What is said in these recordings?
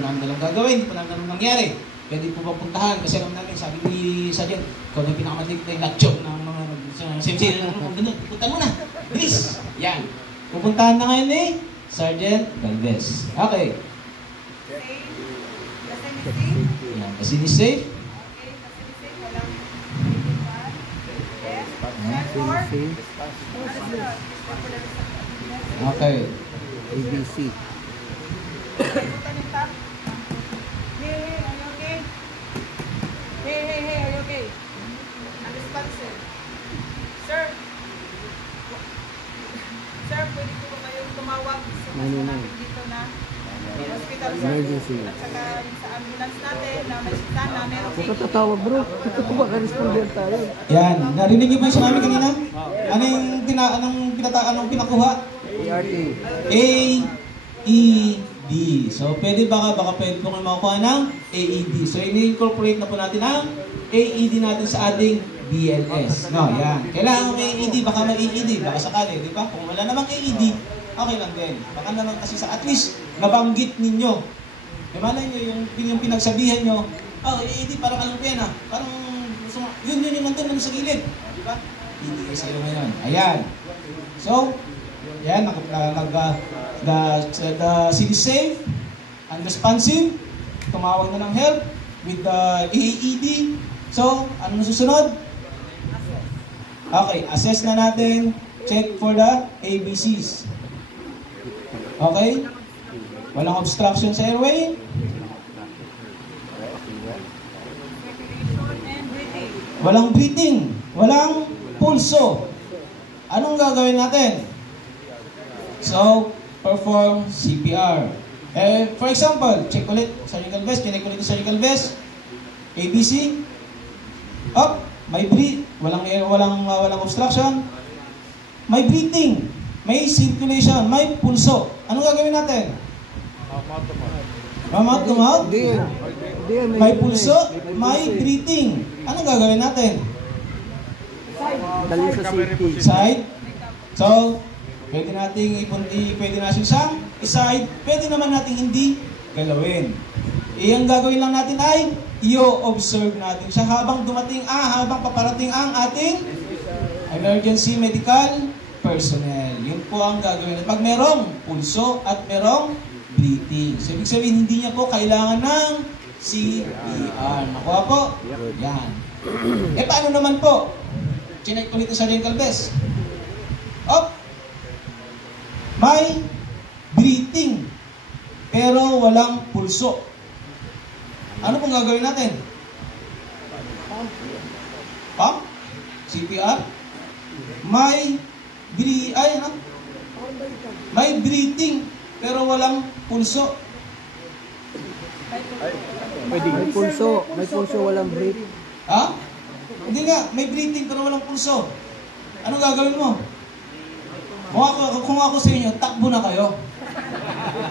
po namin dalang gagawin, hindi po namin dalang nangyari. Pwede po ba puntahan? Kasi alam namin, sabi ni Sergeant, ikaw na yung pinakamatinig na yung latchok ng mga SMC. Punta mo na. Bilis. Yan. Pupuntahan na ngayon eh, Sergeant Galvez. Okay. Yan. Kasi ni safe. Okay. ABC. Hey, are you okay? Unresponsive. Sir, pwede po ba kayong tumawag sa natin dito na hospital, sir? Emergency. At saka sa ambulance natin na may sana, meron Huwag ka tatawag, bro. Baka responder tayo. Yan. Narinig niyo ba yung sinabi kanina? Anong pinakuha? ERT. AED. So, pwede baka pwede po kayo makukuha ng AED. So, ini-incorporate na po natin ang AED natin sa ating BLS. No, yan. Kailangan ng AED, baka may AED, baka sakali, di ba? Kung wala namang AED, okay lang din. Baka naman kasi sa at least nabanggit ninyo. Malay nyo, yung pinagsabihan nyo, AED, parang alam ko yan parang, yun yung nandun sa gilid. Di ba? AED sa iyo ngayon. Ayan. So, yan, the city safe and responsive, tumawag na ng help with the AED. So, ano susunod? Okay, assess na natin, check for the ABCs. Okay? Walang obstruction sa airway. Walang breathing. Walang pulso. Anong gagawin natin? So, perform CPR. For example, check ulit surgical vest, check ulit surgical vest. ABC. Up, may breathe, walang obstruction. May breathing, may circulation, may pulso. Anong gagawin natin? Mouth to mouth. May pulso, may breathing. Anong gagawin natin? Dali sa safety. Side. So, pwede nating pwede natin siyang iside, pwede naman nating hindi galawin. Ang gagawin lang natin ay i-observe natin siya habang paparating ang ating emergency medical personnel. Yun po ang gagawin. Pag merong pulso at merong breathing. So, ibig sabihin, hindi niya po kailangan ng CPR. Nakuha po? Yan. Paano naman po? Chinek ulit sa surgical vest. Up. May breathing, pero walang pulso. Ano pong gagawin natin? Pump? CPR? May breathing, pero walang pulso. May pulso, walang breath. Hindi nga, may breathing pero walang pulso. Ano gagawin mo? Kung ako sa inyo, takbo na kayo.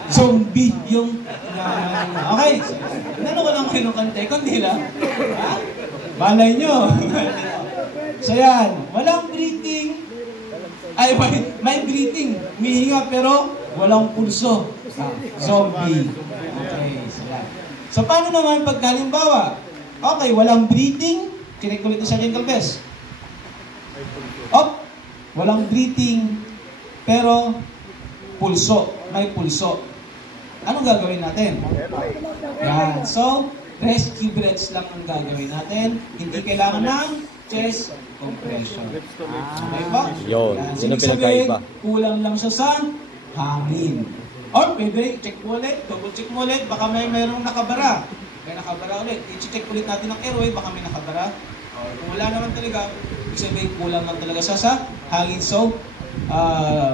Zombie yung... Okay. Inano ko lang kayo ng kante, kundi lang. Balay nyo. So yan, walang breathing. May breathing. Mihinga pero walang pulso. Zombie. Okay, so yan. So paano naman pag halimbawa? Okay, walang breathing. Chinek ulit sa surgical vest. Walang breathing. Pero pulso, may pulso. Anong gagawin natin? Yan. So, rescue breaths lang ang gagawin natin. Hindi kailangan ng chest compression. Okay ba? Yun ang pinagkaiba. Kulang lang siya sa hangin. Or pwede, check mo ulit, double check mo ulit, baka mayroong nakabara. May nakabara ulit. I-check ulit natin ang airway, baka may nakabara. Kung wala naman talaga, ibig sabihin kulang lang talaga siya sa hangin. So,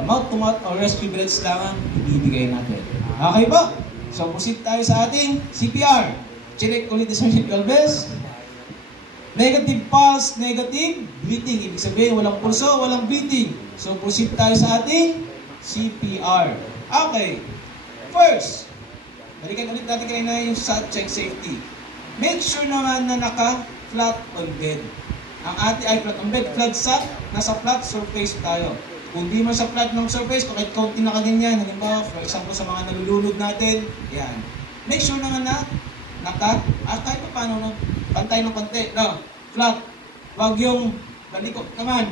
mouth to mouth or rescue breaths lang ang ibibigay natin. Okay po? So, proceed tayo sa ating CPR. Check ulit sa surgical vest. Negative pulse, negative breathing. Ibig sabihin, walang pulso, walang breathing. So, proceed tayo sa ating CPR. Okay. First, balikan ulit natin kanina yung check safety. Make sure naman na naka-flat on bed. Ang ating ay flat on bed, nasa flat surface tayo. Kung di man sa flat ng surface, kahit konti na kaganyan, halimbawa, for example, sa mga nalulunod natin, yan. make sure naman na kahit pa paano, no? Pantay ng konti, no? Flat. Huwag yung baliko naman.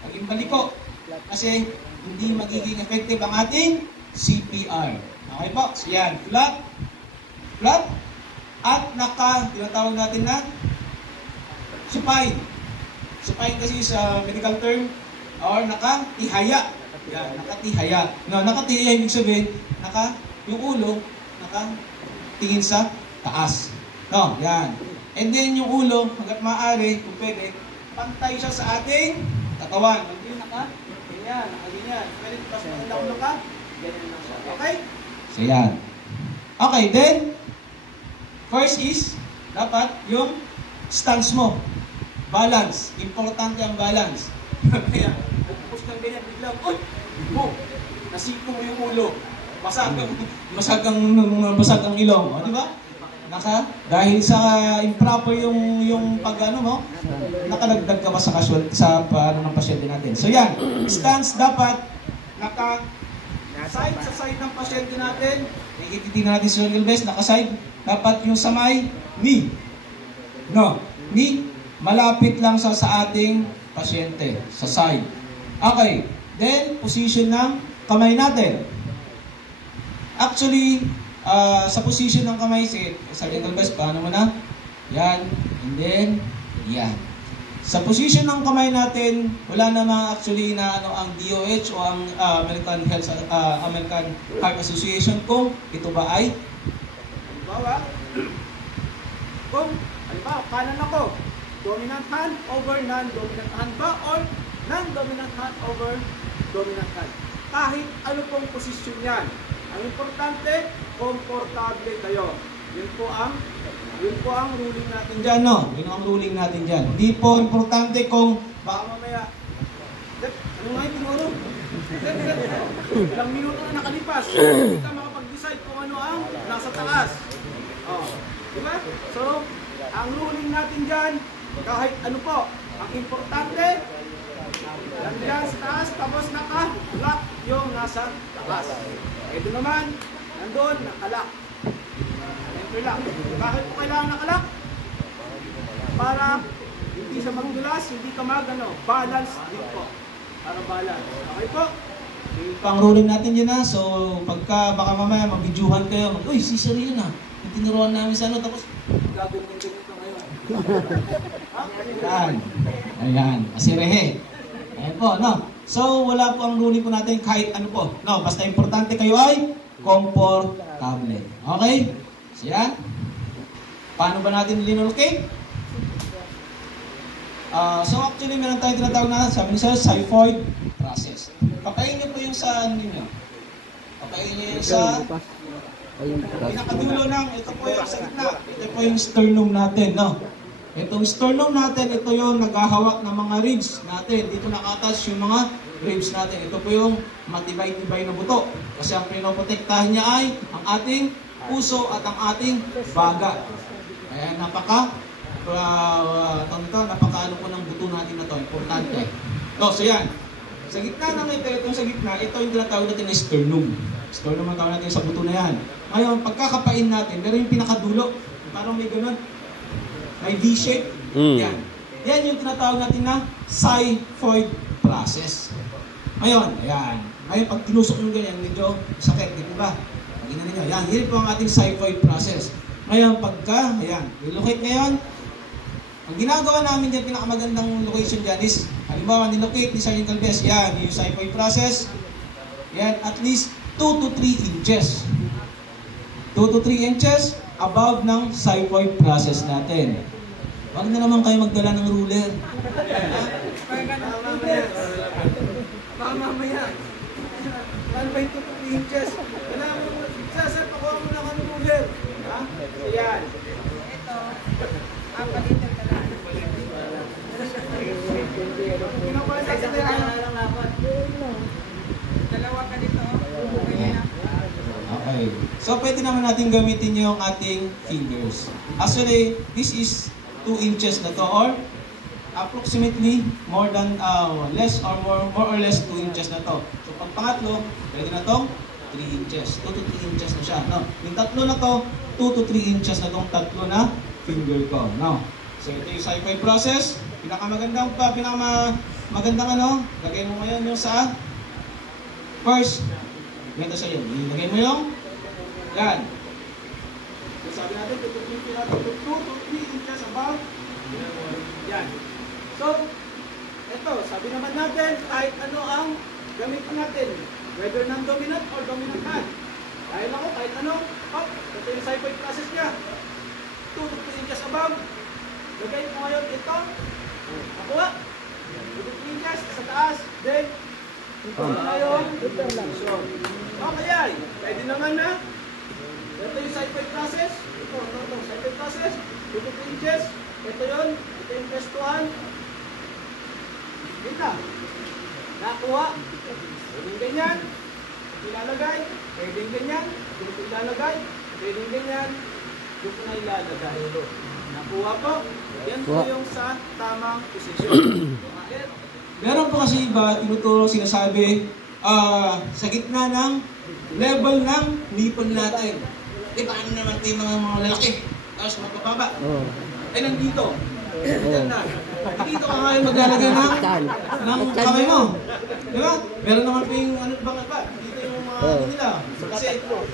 Huwag yung baliko. Kasi hindi magiging effective ang ating CPR. Okay po? So yan, flat. Flat. At tinatawag natin na supine. Supine kasi sa medical term, or nakatihaya. Yan, nakatihaya. No, nakatihaya ibig sabihin, yung ulo, nakatingin sa taas. No, yan. And then yung ulo, hanggat maaari, kung pwede, pantay siya sa ating katawan. Hindi ganyan, nakaganyan. Pwede pas maganda ulo ka, ganyan lang siya. Okay? So yan. Okay, then, first is, dapat yung stance mo. Balance. Importante ang balance. Kaya, nagpupus ng ganyan, biglang, uy! Boom! Nasiko mo yung ulo. Basag ang ilong. O, di ba? Dahil sa improper yung pag-ano mo, nakalagdag ka ba sa casual, sa paano ng pasyente natin. So yan, stance dapat side sa side ng pasyente natin. Ikikitin natin sa surgical vest, naka-side. Dapat yung sa may knee. No, knee, malapit lang sa ating pasyente, sa side. Okay, then position ng kamay natin. Actually, sa position ng kamay, sa surgical vest, paano mo na? Yan, and then, yan. Sa position ng kamay natin, wala namang actually na ang DOH o ang American Heart Association kung ito ba ay halimbawa, kanan ako, dominant hand over non-dominant hand ba or non-dominant hand over dominant hand. Kahit ano pong posisyon yan. Ang importante, komportable kayo. Yun po ang ruling natin dyan, no? Yun ang ruling natin dyan. Hindi po importante kung baka mamaya, ano nga yung tinuro? Ilang minuto na nakalipas. Hindi ka makapag-decide kung ano ang nasa taas. Oh, diba? So, ang ruling natin dyan, kahit ano po, ang importante, nandiyan sa taas, tapos naka-lock yung nasa taas. Ito naman, nandun, naka-lock. Lock. Bakit po kailangan nakalak? Para hindi siya magdulas, hindi ka balance din po. Para balance. Okay po? Pang-ruling natin yun na. So, baka mamaya mabidyuhan kayo. Uy, si Sir yun na. Yung tinuruan namin sa tapos gagawin din ito ngayon. Ayan. Ayan. Asirehe. Ayan po, no? So, wala po ang ruling po natin kahit ano po. No, basta importante kayo ay komportable. Okay? So, yan. Paano ba natin linulocate? So actually, meron tayong tinatawag na, sabi niya, xiphoid process. Papayin niyo po yung sa ano ninyo. Papayin niyo yung sa pinakadulo ng, ito po yung sa gitna. Ito po yung sternum natin, no? Itong sternum natin, ito yung naghahawak ng mga ribs natin. Dito nakatas yung mga ribs natin. Ito po yung matibay-tibay na buto. Kasi ang pinoprotektahan niya ay ang ating puso at ang ating baga. Kaya napakaano po ng buto natin na to. Importante. So yan. Sa gitna ng itong sa gitna, ito yung tinatawag natin na sternum. Sternum ang tawag natin sa buto na yan. Ngayon, pagkakapain natin, pero yung pinakadulo, parang may ganun, may V-shape. Yan. Yan yung tinatawag natin na xiphoid process. Ngayon, ayan. Ngayon, pag tinusok yung ganyan, medyo sakit, di ba? Tingnan niyo. Yan, yun po ang ating xiphoid process. Ngayon, ayan, relocate ngayon. Ang ginagawa namin dyan, pinakamagandang location dyan is, halimbawa, nilocate ni surgical vest, yan, yung xiphoid process. Yan, at least 2 to 3 inches. 2 to 3 inches above ng xiphoid process natin. Huwag na naman kayo magdala ng ruler. Mamaya. Ano ba yung 2 to 3 inches? Kailangan mo, sasar, pakuha mo na ng ruler. Ha? So yan. Ito, kapalitan ka lang. Pinapalitan ka lang. Dalawa ka dito. Pwede na. Okay. So, pwede naman natin gamitin yung ating fingers. Actually, this is 2 inches na to or approximately more than less or more or less 2 inches na to. So, pag pangatlo, pwede na tong 3 inches. 2 to 3 inches na siya, no? Yung tatlo na to, 2 to 3 inches na tong tatlo na finger ko, no? So ito yung sci-fi process. Pinakamagandang ano, lagay mo ngayon yung sa first. Ganito sa iyo. Ilagay mo yung yan. So, sabi natin, 2 to 3 inches above. Yan. So, ito, sabi naman natin, kahit ano ang gamitin natin. Whether non-dominant or dominant hand. Dahil ako, kahit ano, ito yung sci-fi process niya. 2 to 3 inches above. Lagay mo ngayon ito. Nakuha. 2 to 3 inches sa taas. Then, ito na yung so, kaya, pwede naman na. Ito yung sci-fi process. Ito, sci-fi process. 2 to 3 inches. Ito yun. Ito yung pestuhan. Kita. Nakuha. Pwedeng ganyan. Ilalagay. Pwedeng ganyan. Dito ilalagay. Pwedeng ganyan. Dito na ilalagay. Nakuha po. Yan po yung sa tamang posisyon. Meron po kasi iba, tinuturo, sinasabi, sa gitna ng level ng nipon natin. Paano naman ito yung mga lalaki? Tapos magpapaba. Eh, nandito. Diyan na. Dito ka ngayon maglalagay ng kamay mo. Di ba? Meron naman po yung ano ba? Dito yung mga nila. Kasi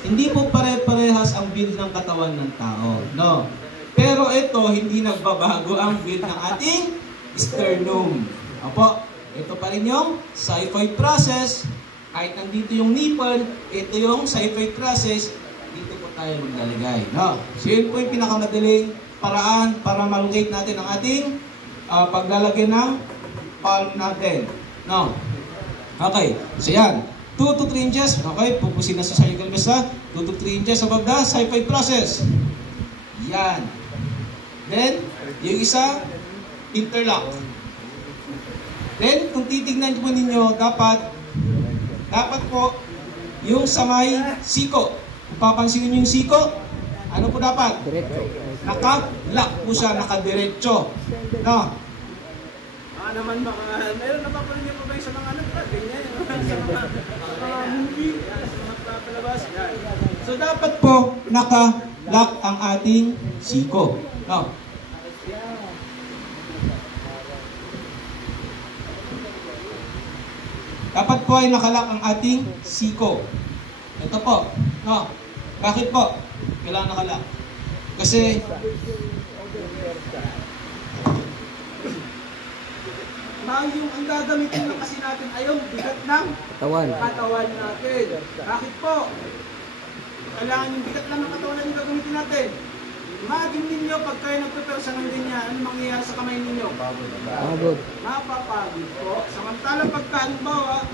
hindi po pare-parehas ang build ng katawan ng tao. No? Pero ito, hindi nagbabago ang build ng ating sternum. Opo, ito pa rin yung sci-fi process. Kahit nandito yung nipple, ito yung sci-fi process. Dito po tayo maglalagay. No? So yun po yung pinakamadaling paraan para malocate natin ang ating paglalagay ng palm natin. No? Okay, so yan. 2 to 3 inches. Okay, pupusin na sa cervical basta. 2 to 3 inches above the sci-fi process. Yan. Then, yung isa, interlock. Then, kung titignan po ninyo, dapat po, yung sa may siko. Kung papansin nyo yung siko, ano po dapat? Naka-lock po siya, naka-diretso. No? Naman baka, meron na pa po rin yung mga sa mga ganyan. Sa mga movie, sa mga papalabas. So, dapat po, naka-lock ang ating siko. No? Dapat po ay nakalock ang ating siko. Ito po. No? Bakit po? Kailangan nakalock. Kasi yung ang gagamitin lang kasi natin ay yung bigat ng katawan natin. Bakit po? Kailangan yung bigat lang ng katawan natin gagamitin natin. Imagine ninyo pag kayo nagprepare sa ng ganyan, ano mangyayari sa kamay ninyo? Mapapagod. Mapapagod po. Samantalang pagka, halimbawa,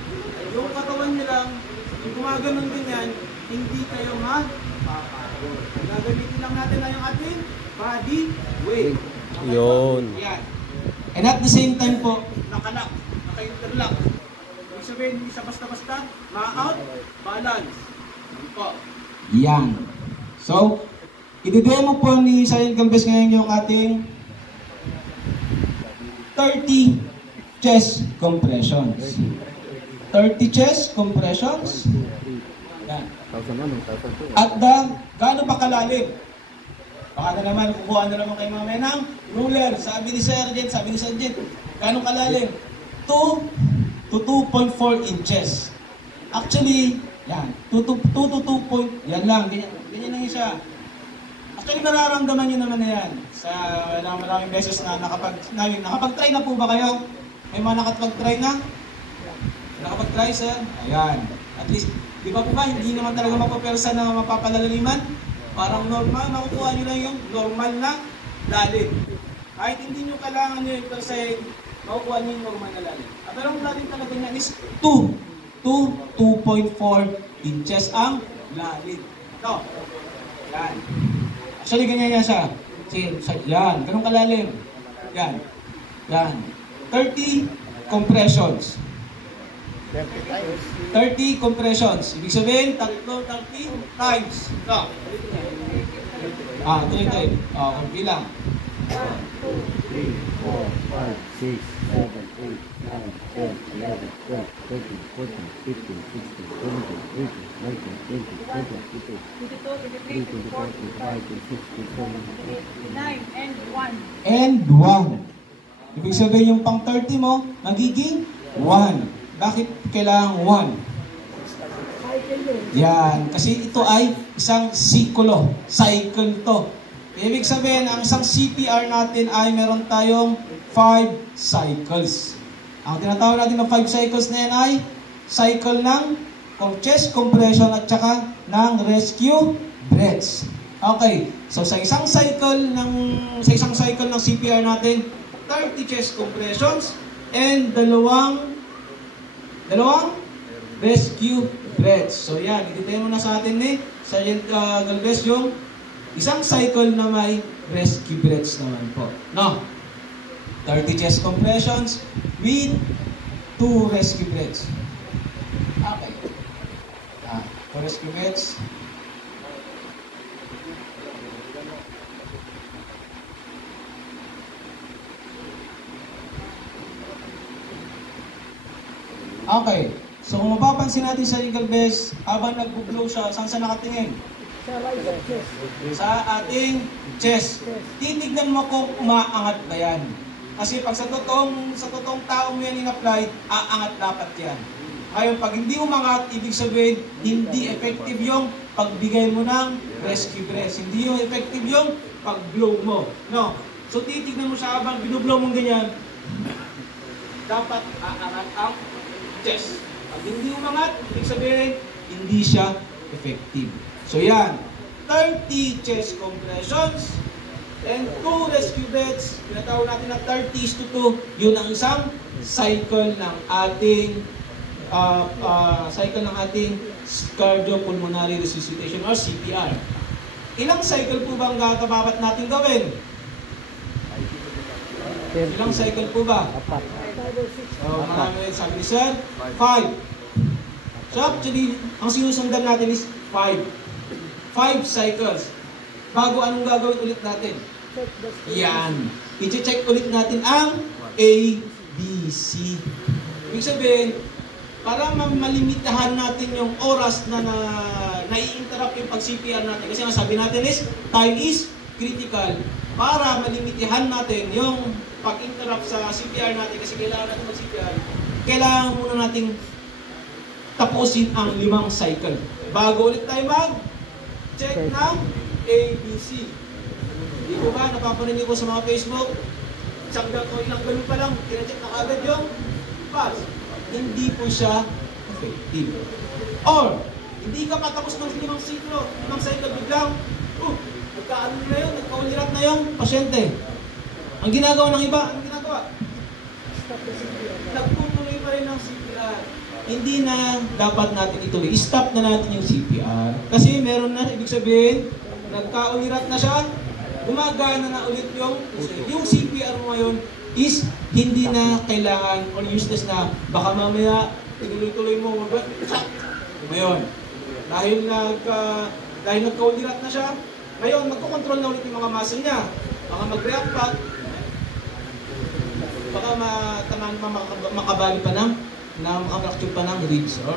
yung katawan nyo lang, yung gumaganon ganyan, hindi kayo mapapagod. Gagamitin lang natin na yung ating body weight. Okay, yun. Yan. And at the same time po, nakalock, naka-interlock. Ibig sabihin, hindi siya basta-basta, ma-out, balance. Yan po. Yan. So, i-demo po ni Sergeant Galvez ngayon yung ating 30 chest compressions. 30 chest compressions. Yan. At gaano ba kalalim? Baka na naman, kukuha na naman kayo mga menang ruler. Sabi ni Sergeant, gaano kalalim? 2 to 2.4 inches. Actually, yan, 2 to 2 yan lang, ganyan lang siya. Actually, nararamdaman nyo naman na yan. Sa maraming beses na nakapag-try na po ba kayo? May mga nakapag-try na? Nakapag-try, sir? Ayan. At least, di ba po ba, hindi naman talaga mapapersa na mapapalaliman? Parang normal, makukuha nyo lang yung normal na lalim. Kahit hindi nyo kailangan nyo yung percent, makukuha nyo yung normal na lalim. At ang lalim talaga niya is 2 to 2.4 inches ang lalim. Ito. Yan. Actually, ganyan yan siya. Yan. Ganun kalalim. Yan. Yan. 30 compressions. 30 compressions. Ibig sabihin, 30 times. Ito. Tuloy-tuloy. Kung bilang. 1, 2, 3, 4, 5, 6, 7, and 1. And 1. Ibig sabihin yung pang 30 mo, magiging 1. Bakit kailangan 1? Yan, kasi ito ay isang siklo. Cycle to. Ibig sabihin, ang isang CPR natin ay meron tayong 5 cycles. Ang tinatawag natin ng 5 cycles na yan ay cycle ng chest compression at saka ng rescue breaths. Okay, so sa isang cycle ng CPR natin, 30 chest compressions and dalawang rescue breaths. So yan, ititayin mo na sa atin ni Sergeant Galvez yung isang cycle na may rescue breaths naman po. No, 30 chest compressions with 2 rescue breaths. Okay. 2 rescue breaths. Okay. So kung mapapansin natin sa Galvez, habang nag-blow siya, saan siya nakatingin? Sa ating chest. Titignan mo kung umaangat ba yan. Kasi pag sa totoong taong yan in-apply, aangat dapat yan. Ngayon, pag hindi umangat, ibig sabihin, hindi effective yung pagbigay mo ng rescue breath. Hindi yung effective yung pag-blow mo. No. So titignan mo siya habang binublow mong ganyan, dapat aangat ang chest. Pag hindi umangat, ibig sabihin, hindi siya effective. So yan, 30 chest compressions and 2 rescue breaths. Pinatawag natin na 30:2. Yun ang isang cycle ng ating cardiopulmonary resuscitation or CPR. Ilang cycle po ba ang dapat natin gawin? Ilang cycle po ba? 4. Marami sabi ni Sir, 5. So actually, ang sinusundan natin is 5. 5 cycles. Bago anong gagawin ulit natin? Yan. I-check ulit natin ang A, B, C. Ibig sabihin, para malimitahan natin yung oras na nai-interrupt yung pag-CPR natin. Kasi ang sabi natin is, time is critical. Para malimitahan natin yung pag-interrupt sa CPR natin, kasi kailangan natin mag-CPR, kailangan muna nating tapusin ang 5 cycle. Bago ulit tayo mag-check ng A, B, C. Hindi ko ba, napapanood niyo ko sa mga Facebook, isang ilang ganun pa lang, kina-check na agad yung pulse. Hindi po siya effective. Or, hindi ka patapos ng 5 cycle, biglang, nagkaano na yun, nagkaulirat na yung pasyente. Ang ginagawa ng iba, anong ginagawa? Nagtutuloy pa rin ng CPR. Hindi na dapat natin ituloy. Stop na natin yung CPR. Kasi meron na, ibig sabihin, nagkaulirat na siya, gumagana na ulit yung CPR mo ngayon is hindi na kailangan or useless na. Baka mamaya, tinuloy-tuloy mo, ngayon, dahil nagkaulirat na siya, ngayon, magkocontrol na ulit yung mga muscle niya. Baka mag-react pa, baka makabali pa makafracture pa ng ribs or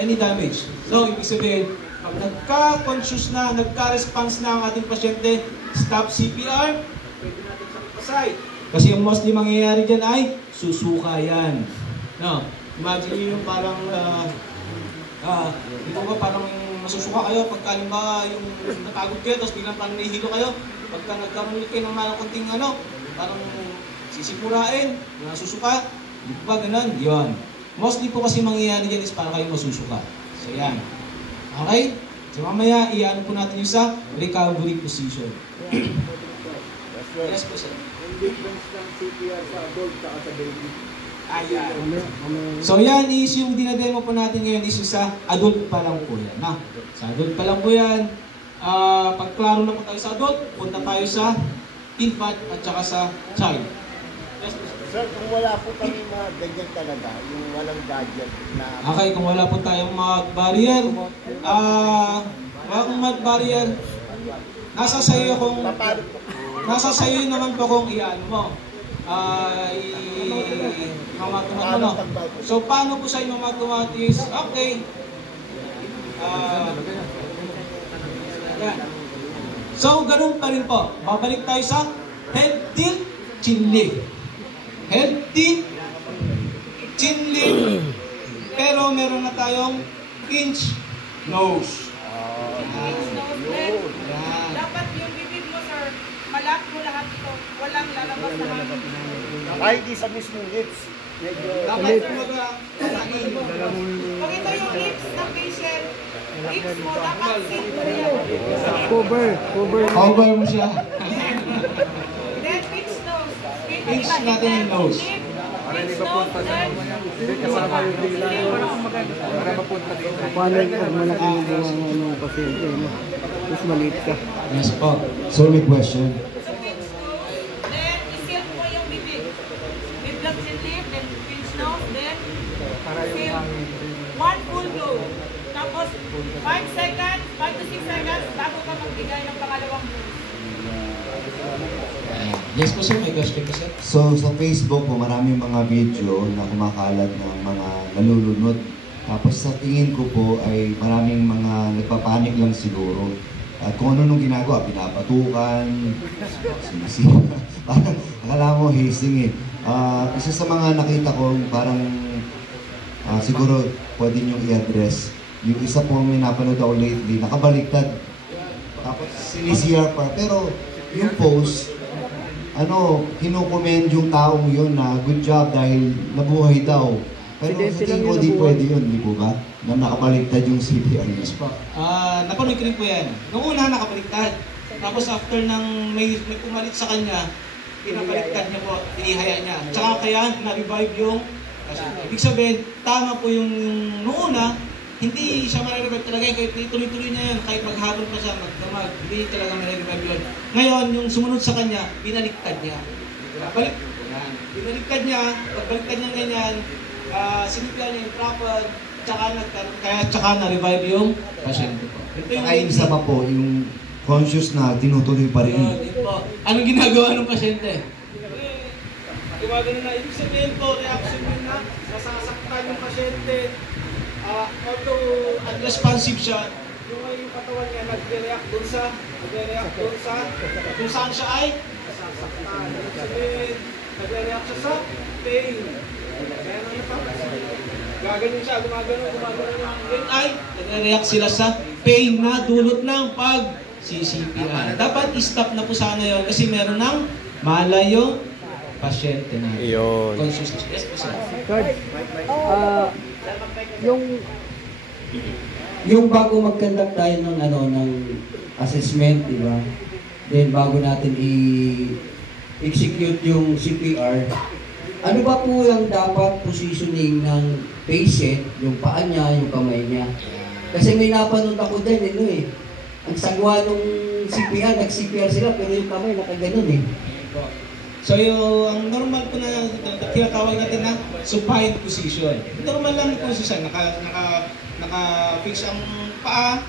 any damage. So, ibig sabihin, pag nagka-conscious na, nagka-response na ang ating pasyente, stop CPR, pwede natin sa ipaside. Kasi yung mostly mangyayari dyan ay susuka yan. No? Imagine yung parang, ito ba parang masusuka kayo pagka halimbawa yung napagod kayo, tapos biglang parang nahihilo kayo, pagka nagkaroon kayo ng mga kunting parang sisipurain, nasusuka, di ba ganun? Yun. Mostly po kasi mangyayari dyan is para kayo masusuka. So yan. Okay? So mamaya, iyan po natin yung sa recovery position. Yes po sir. Yung difference ng CPR sa adult at sa baby. Ayan. So yan is yung dinademo po natin ngayon is yung sa adult pa lang po yan. Na, sa adult pa lang po yan. Pag klaro na po tayo sa adult, punta tayo sa infant at saka sa child. Yes po sir. Sir, kung wala po kami mga ganyan talaga, yung walang gadget na... Okay, kung wala po tayong mag-barrier, wala kong mag-barrier, nasa sayo naman po kung iyan mo. So, paano po sa imamatomatis? Okay. Yan. So, ganun pa rin po. Babalik tayo sa head tilt, chin lift. Head tilt, chin lift. Pero meron na tayong pinch nose. Pinch nose din. Yan. Dapat yung bibig mo, sir, malak mo lahat ito. Walang lalabas na hangin. Kahit di sa mismong lips. Medyo... Dapat kumaga kasain. Pag ito yung lips ng patient, lips mo dapat sit mo yan. Cover Mo siya. Then pinch nose. Pinch natin yung nose. Pinch nose, then Paano pag malaki yung bunga ng pasyente, no? Mas maliit ka. Yes po. So may question. so pinch nose, then isilp mo yung bibig. With the chin lift, then pinch nose, then silp. One full blow. Tapos 5 seconds, 5 to 6 seconds bago ka magbigay ng pangalawang blow. Yes po sir, may question po sir. So sa Facebook po maraming mga video na kumakalat ng mga nalulunod. Tapos sa tingin ko po ay maraming mga nagpapanik lang siguro. At kung ano nung ginagawa, pinapatukan, sinisipa. Parang akala mo hazing eh. Isa sa mga nakita ko parang siguro pwede nyo i-address. Yung isa po may napanood ako lately, nakabaliktad. Tapos sinisiya pa. Pero yung post, kinukomend yung taong yun na good job dahil nabuhay daw. Pero sa tingin ko di pwede yun, di po ba? Na nakabaliktad yung CPR niya. Yes po. Napanood ko rin po yan. Noong una nakabaliktad. Tapos after nang may pumalit sa kanya, pinabaliktad niya po, inihaya niya. Tsaka kaya na-revive yung ibig sabihin, tama po yung noong una, hindi siya ma-revive talaga. Kahit tuloy-tuloy niya yan, kahit maghabol pa siya, magdamag, hindi talaga ma-revive yun. Ngayon, yung sumunod sa kanya, binaliktad niya. Binaliktad niya, pagbaliktad niya ganyan, sinipla niya yung proper, tsaka na-revive yung pasyente po. Saka yung isa pa po, yung conscious na tinutuloy pa rin. Anong ginagawa ng pasyente? Gumagano na, ibig sabihin po, reaction yun na, nasasaktan yung pasyente. Although unresponsive siya, yung katawan niya nag-react dun sa kung saan siya ay nasasaktan. Ibig sabihin, nag-react siya sa pain. Kaya ano pa? Gaganon siya, gumagano yun ay nag-react sila sa pain na dulot ng pag-CCPR. Dapat i-stop na po sana yun kasi meron ng malayo pasyente na Yun. consciousness. Yes po sir. Third, yung bago mag-conduct tayo ng ng assessment, di ba? Then bago natin i-execute yung CPR, ano ba po yung dapat positioning ng patient, yung paa niya, yung kamay niya? Kasi may napanood ako din, ang sagwa nung CPR, nag-CPR sila, pero yung kamay nakaganon eh. So ang normal po na tinatawag natin na supine position. Normal lang po siya, naka-fix ang paa.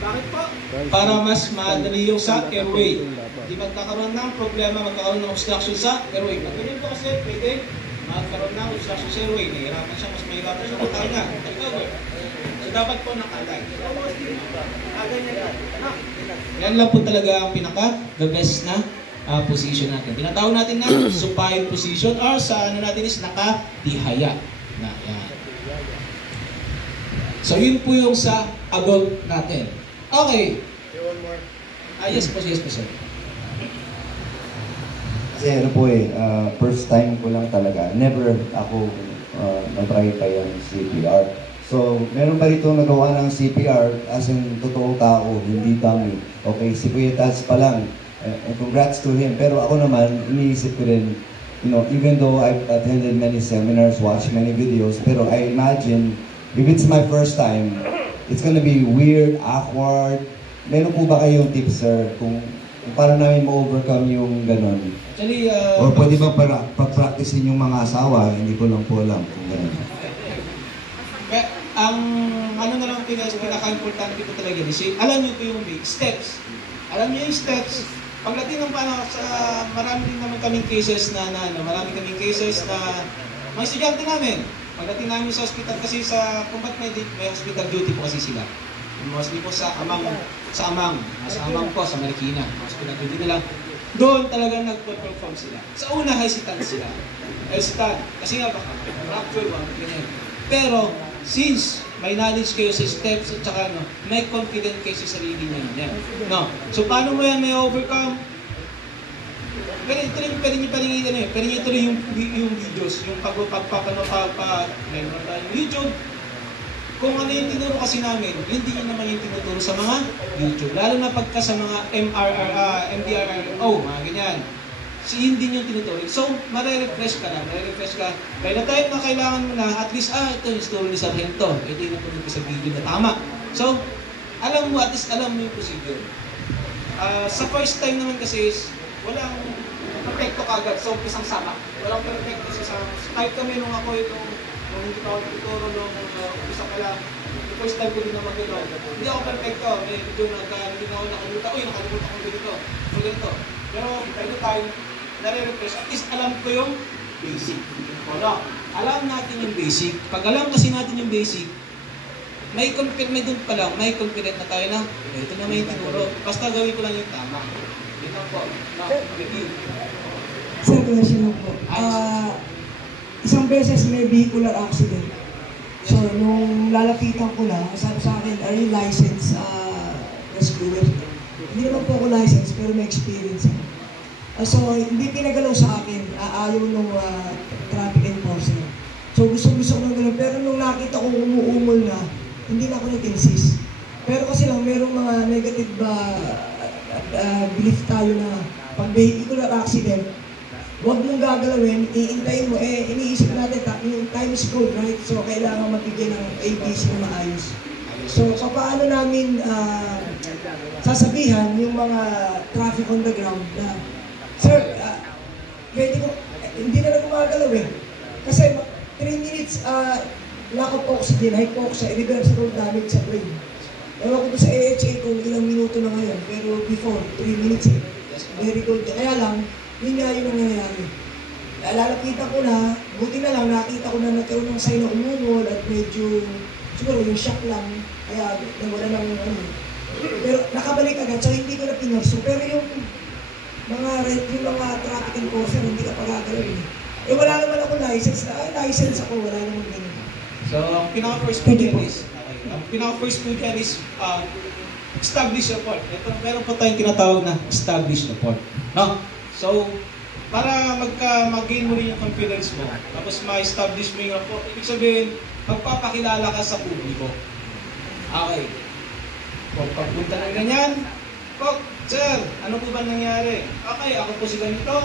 Bakit po? Para mas madali yung sa airway. Di magkakaroon ng problema, magkakaroon ng obstruction sa airway. Pag ganyan po kasi, pwede magkaroon ng obstruction sa airway. Nahihirapan siya, mas mahirapan siya makahinga. So dapat po nakatay. Yan lang po talaga ang the best na position natin. Tinatawag natin na supine position or sa natin is nakatihaya. Yan. So yun po yung sa adult natin. Okay. One more. Yes po sir. Kasi first time ko lang talaga. Never ako na-try pa yung CPR. So, meron ba rito nagawa ng CPR as in totoong tao, hindi dummy. Okay, si Kuya Taz pa lang. Congrats to him. Pero ako naman, iniisip ko rin, even though I've attended many seminars, watched many videos, pero I imagine, if it's my first time, it's gonna be weird, awkward. Meron po ba kayong tips, sir, kung paano namin ma-overcome yung ganon? Actually, Or pwede ba pag-practicein yung mga asawa? Hindi ko lang po alam kung ganon. ang ano na lang po pinaka-importante po talaga is alam niyo po yung steps. Alam niyo yung steps. Pagdating ng marami din naman kaming cases na mga estudyante namin. Pagdating namin sa hospital kasi kung ba't may hospital duty po kasi sila. Mostly po sa Amang po, sa Marikina. Hospital duty nila. Doon talaga nagpo-perform sila. Sa una, hesitant sila. Kasi nga baka, fracture, ganyan. Pero, since may knowledge kayo sa steps at saka may confident kayo sa sarili niya. No? So, paano mo yan may overcome? Pwede nyo tuloy yung videos, yung meron tayo YouTube. Kung ano yung tinuro kasi namin, yun din naman yung tinuturo sa mga YouTube. Lalo na pagka sa mga MDRRO, mga ganyan. Yun din yung tinuturo. So, marerefresh ka. By the time na kailangan mo na, at least, ito yung story ni Sargento. Ito yung napunod ko sa video na tama. So, alam mo yung procedure. Sa first time naman kasi, walang perfecto kagad. So, isang sama. Walang perfecto sa sama. Kahit kami nung hindi pa ako tuturo nung isa pa lang. The first time ko din naman gano'n. Hindi ako perfecto. Medyo hindi na ako nakalimutan. Nakalimutan ko ganito. Pero by the time, nare-refresh. At least alam ko yung basic. Alam natin yung basic. Pag alam kasi natin yung basic, may confident na tayo na, ito naman yung tinuro. Basta gawin ko lang yung tama. Ito po. Review. Sir, question lang po. Isang beses may vehicular accident. So, nung lalapitan ko na, sabi sa akin, are you licensed rescuer? Hindi naman po ako licensed, pero may experience ako. So, hindi pinagalaw sa akin, ayaw nung traffic enforcer. So, gusto ko nang gano'n. Pero nung nakita ko umuumol na, hindi na ako nag-insist. Pero kasi lang, merong mga negative belief tayo na pag vehicular accident, huwag mong gagalawin, iintayin mo, iniisip natin, yung time is gold, right? So, kailangan magbigay ng ABC na maayos. So, paano namin sasabihan yung mga traffic on the ground na, sir, pwede ko, hindi na gumagalaw eh. Kasi 3 minutes, lack of oxygen, hypoxia, irreversible damage sa brain. Ewan ko sa AHA kung ilang minuto na ngayon, pero before, 3 minutes eh. Very good. Kaya lang, yun nga yung nangyayari. Lalapitan ko na, buti na lang, nakita ko na nagkaroon ng sign na umungol at medyo, siguro yung shock lang, kaya nawala ng Pero nakabalik agad, so hindi ko na pinorso. Pero yung mga traffic enforcer, hindi ka pagagawin. Wala naman ako license ako, wala naman ganun. So, ang pinaka-first po dyan is, establish report. Meron po tayong tinatawag na establish report. No? So, para mag-gain mo rin yung confidence mo, tapos ma-establish mo yung report, ibig sabihin, magpapakilala ka sa publiko. Okay. Pagpunta ng ganyan, sir, ano po ba nangyari? Okay, ako po si ganito.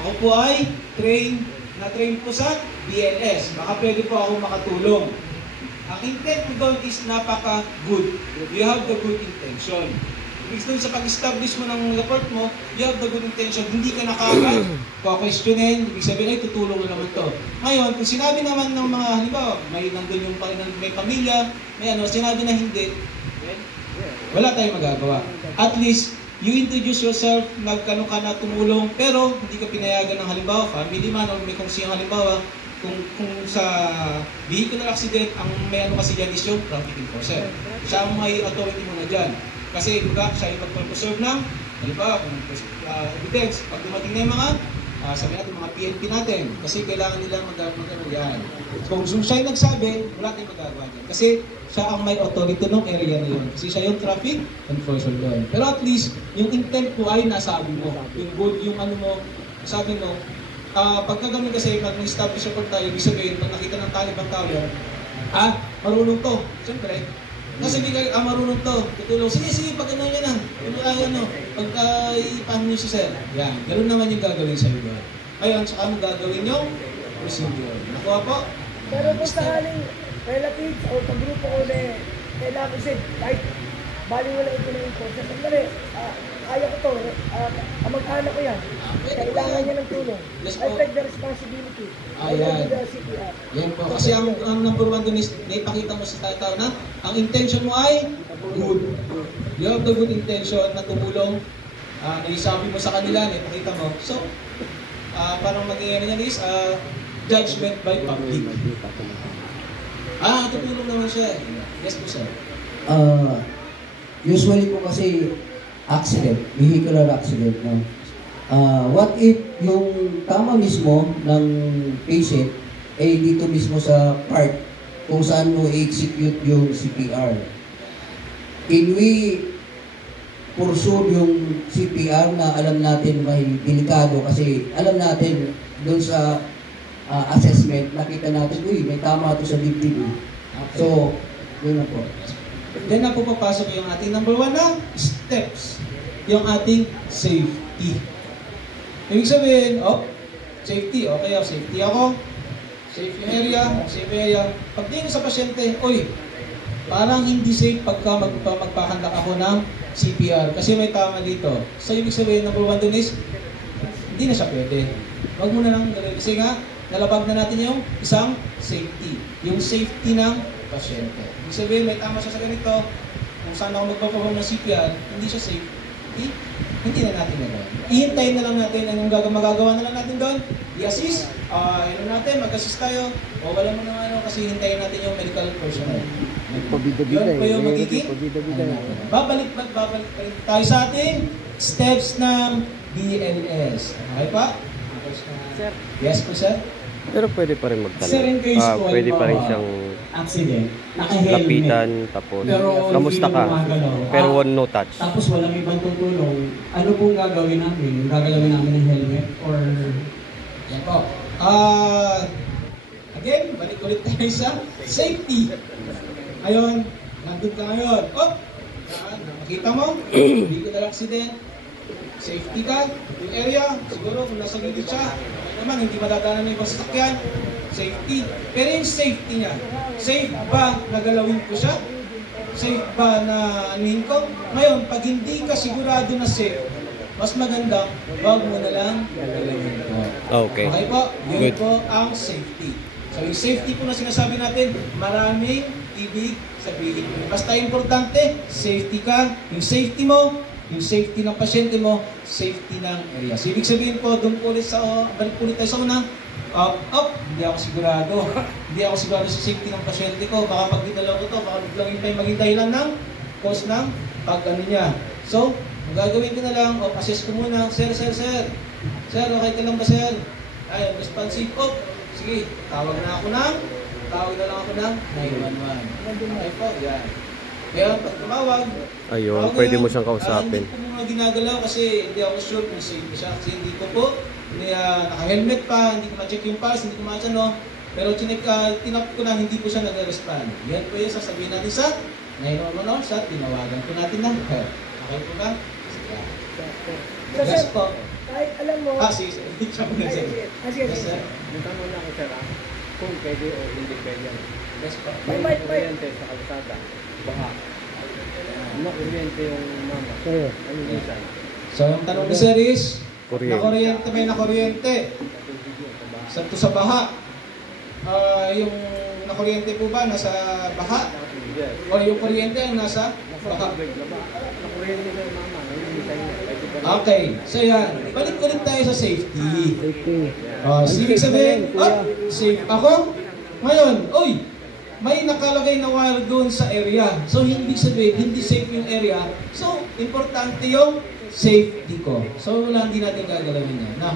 Ako po ay na-train po sa BLS. Baka pwede po ako makatulong. Ang intent mo doon is napaka-good. You have the good intention. Ibig doon sa pag-establish mo ng report mo, you have the good intention. Hindi ka nakaka-questionin. Ibig sabihin, ay, tutulong mo naman to. Ngayon, kung sinabi naman ng mga, halimbawa, may pamilya, sinabi na hindi, wala tayong magagawa. At least, you introduce yourself, nagkano ka na tumulong, pero hindi ka pinayagan ng halimbawa, family man, o may kung siyang halimbawa, kung sa vehicular accident, ang may kasi dyan is yung traffic enforcer. Siya ang may authority mo na dyan. Kasi siya yung magpapreserve ng, halimbawa, evidence. Pag dumating na yung mga, sabi natin, mga PNP natin, kasi kailangan nila mag-ano yan. So, kung siya yung nagsabi, wala tayong magagawa dyan. Kasi siya ang may authority ng area na yun. Kasi siya yung traffic enforcer doon. Pero at least, yung intent ko ay nasabi mo. Yung good, yung ano mo, sabi mo, pagka ganun kasi, mag-establish report tayo, ibig sabihin, pag nakita ng talibang tao yan, marunong to. Siyempre, kasi hindi ka marunong to, tutulong. Sige, pag ano yan pagka ipahan nyo si sir. Yan, ganun naman yung gagawin sa iyo. Ngayon, saka mo gagawin yung procedure. Nakuha po? Pero kung sakaling relatives o pag-grupo ko na kailangan kasi kahit bali wala ito na yung force. Sandali, kaya ko to, mag-anak ko yan. Kailangan niya ng tulong. Yes I po. take the responsibility. I Ayan. will do the CPR. Yan po. Kasi ang number one dun is, naipakita mo sa tao na ang intention mo ay good. You have the good intention na tumulong. Naisabi mo sa kanila, naipakita mo. So, parang magiging yan is judgment by public. Tutulong naman siya. Yes po, sir. Usually po kasi accident, vehicular accident, no? What if yung tama mismo ng patient ay dito mismo sa part kung saan mo i-execute yung CPR? Can we pursue yung CPR na alam natin may delikado kasi alam natin doon sa assessment, nakita natin, uy, may tama ito sa dibdib. So, yun na po. Then na po papasok yung ating number one na steps. Yung ating safety. Ibig sabihin, safety. Okay, safety ako. Safe yung area, safe area. Pagtingin sa pasyente, uy, parang hindi safe pagka magpakandak ako ng CPR kasi may tama dito. So, ibig sabihin, number one dun is, hindi na siya pwede. Huwag mo na lang gawin. Kasi nga, nalabag na natin yung isang safety. Yung safety ng pasyente. Ibig sabihin, may tama siya sa ganito. Kung saan ako magpapabaw ng CPR, hindi siya safe. Hindi na natin gagawin. Ihintayin na lang natin anong magagawa na lang natin doon. I-assist. Mag-assist tayo. O wala mo na kasi hintayin natin yung medical personnel. Yun po yung magiging. Babalik pa rin tayo sa ating steps ng BLS. Okay pa? Sir. Yes po, sir. Pero pwede pa rin Sir, in case magtanong. po, Pwede pa rin halimbawa, siyang accident, naka-helmet. lapitan, tapos Pero kamusta hindi ka? gumagalaw. Pero no touch. Tapos walang ibang tutulong. Ano pong gagawin namin? Gagalawin namin ng helmet or... Yan po. Again, balik ulit tayo sa safety. Ngayon, nandun ka ngayon. Nakita mo, hindi ko na accident. Safety ka, yung area, siguro kung nasa gilid siya, naman, hindi madadaanan ng ibang sasakyan. Safety. Pero yung safety niya, safe ba na galawin ko siya? Safe ba na anuhin ko? Ngayon, pag hindi ka sigurado na safe, mas maganda, wag mo na lang galawin ko. Okay. Okay po? Yun Good. po ang safety. So yung safety po na sinasabi natin, maraming ibig sabihin. Basta importante, safety ka, yung safety mo, yung safety ng pasyente mo, safety ng area. So, ibig sabihin po, doon po ulit balik ulit tayo sa una, hindi ako sigurado. Hindi ako sigurado sa safety ng pasyente ko. Baka pag dinalaw ko to, baka biglang yung maging dahilan ng cause ng pag-ano niya. So, ang gagawin ko na lang, assess ko muna, Sir, okay ka lang ba, sir? Ay, responsive, sige, tawag na lang ako ng 911. Okay po, yan. Kaya pag tumawag, Ayun, pwede mo siyang kausapin. hindi ko mga ginagalaw kasi hindi ako sure kung safe siya. Kasi hindi ko po, naka-helmet pa, hindi ko ma-check yung pulse, hindi ko ma-ano. Pero tinap ko na hindi po siya nag-respond. Yan po yung sasabihin natin sa 911 sa tinawagan po natin na. Okay po ba? Yes po. Kahit alam mo... Sige. Sige. Yes, sir. Natanong na ako, sir, kung pwede o hindi pwede. Yes po. May kuryente sa kalsada, baka kuryente yung mama. Ano minsan? So, yung tanong ni sir is, Kuryente. may nakuryente. Sa baha. Yung nakuryente po ba nasa baha? O yung kuryente ang nasa baha? Nakuryente sa mama. Okay. So yan. Balik ulit tayo sa safety. Ibig sabihin, safe ako. Ngayon, may nakalagay na wire doon sa area. So, hindi sabihin, hindi safe yung area. So, importante yung safety ko. So, hindi natin gagalawin yan. No?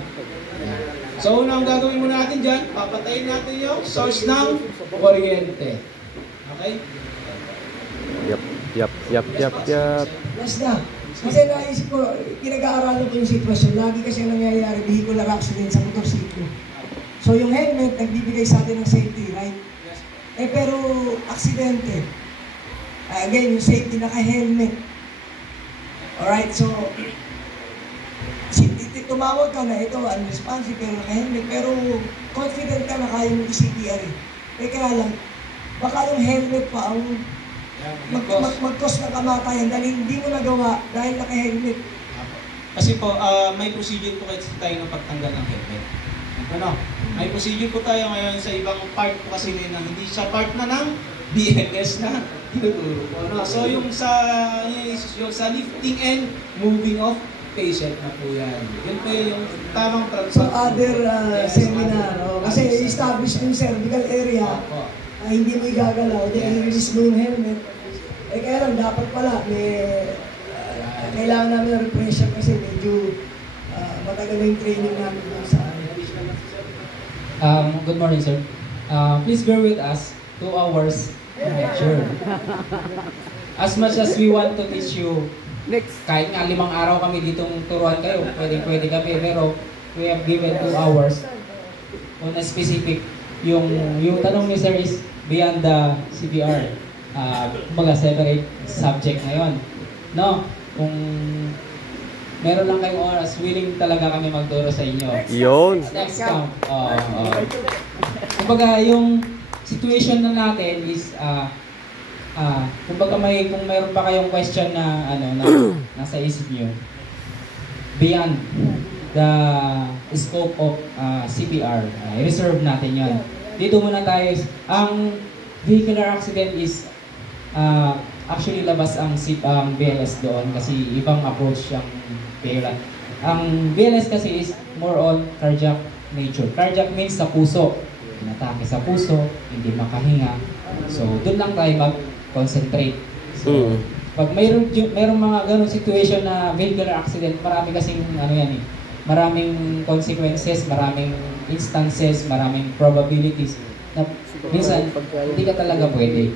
So, unang gagawin muna natin dyan, papatayin natin yung source ng kuryente. Okay? Yap. Last na. Kasi naisip ko, pinag-aaralan ko yung sitwasyon. Lagi kasi ang nangyayari, vehicular accident sa motorsiklo. So yung helmet, nagbibigay sa atin ng safety, right? Pero aksidente. Again, yung safety, naka-helmet. Alright, so tumawag ka na, ito, unresponsive, pero naka-helmet. Pero confident ka na kaya mo i-CPR eh. Kaya lang, baka yung helmet pa ang mag-cause ng kamatayan dahil hindi mo nagawa dahil naka-helmet. Kasi po, may procedure po tayo ng pagtanggal ng helmet. Ano? May procedure po tayo ngayon sa ibang part po kasi na hindi siya part na ng BLS na tinuturo po. Ano? So yung sa lifting and moving of patient na po yan. Yun po yung tamang So other seminar, kasi establish yung cervical area, hindi mo igagalaw, i-release mo yung helmet. Eh kaya lang, dapat pala, kailangan namin ng refresher kasi medyo matagal na yung training namin sa Good morning, sir. Please bear with us 2 hours lecture. As much as we want to teach you, kahit nga 5 araw kami ditong turuan kayo, pwede kami, pero we have given 2 hours on a specific. Yung tanong ni sir is beyond the CPR. Kumbaga separate subject na yun. No? Kung meron lang kayong oras, willing talaga kami magturo sa inyo. Yun. Next count. Kumbaga, yung situation na natin is, kumbaga kung meron pa kayong question na, nasa isip nyo, beyond the scope of CPR, reserve natin yon. Dito muna tayo. Ang vehicular accident is, actually labas ang BLS doon kasi ibang approach yung BLS. Ang BLS kasi is more on cardiac nature. Cardiac means sa puso. Inatake sa puso, hindi makahinga. So, doon lang tayo mag-concentrate. So, pag mayroong mga ganong situation na vehicular accident, marami kasing maraming consequences, maraming instances, maraming probabilities na minsan hindi ka talaga pwede.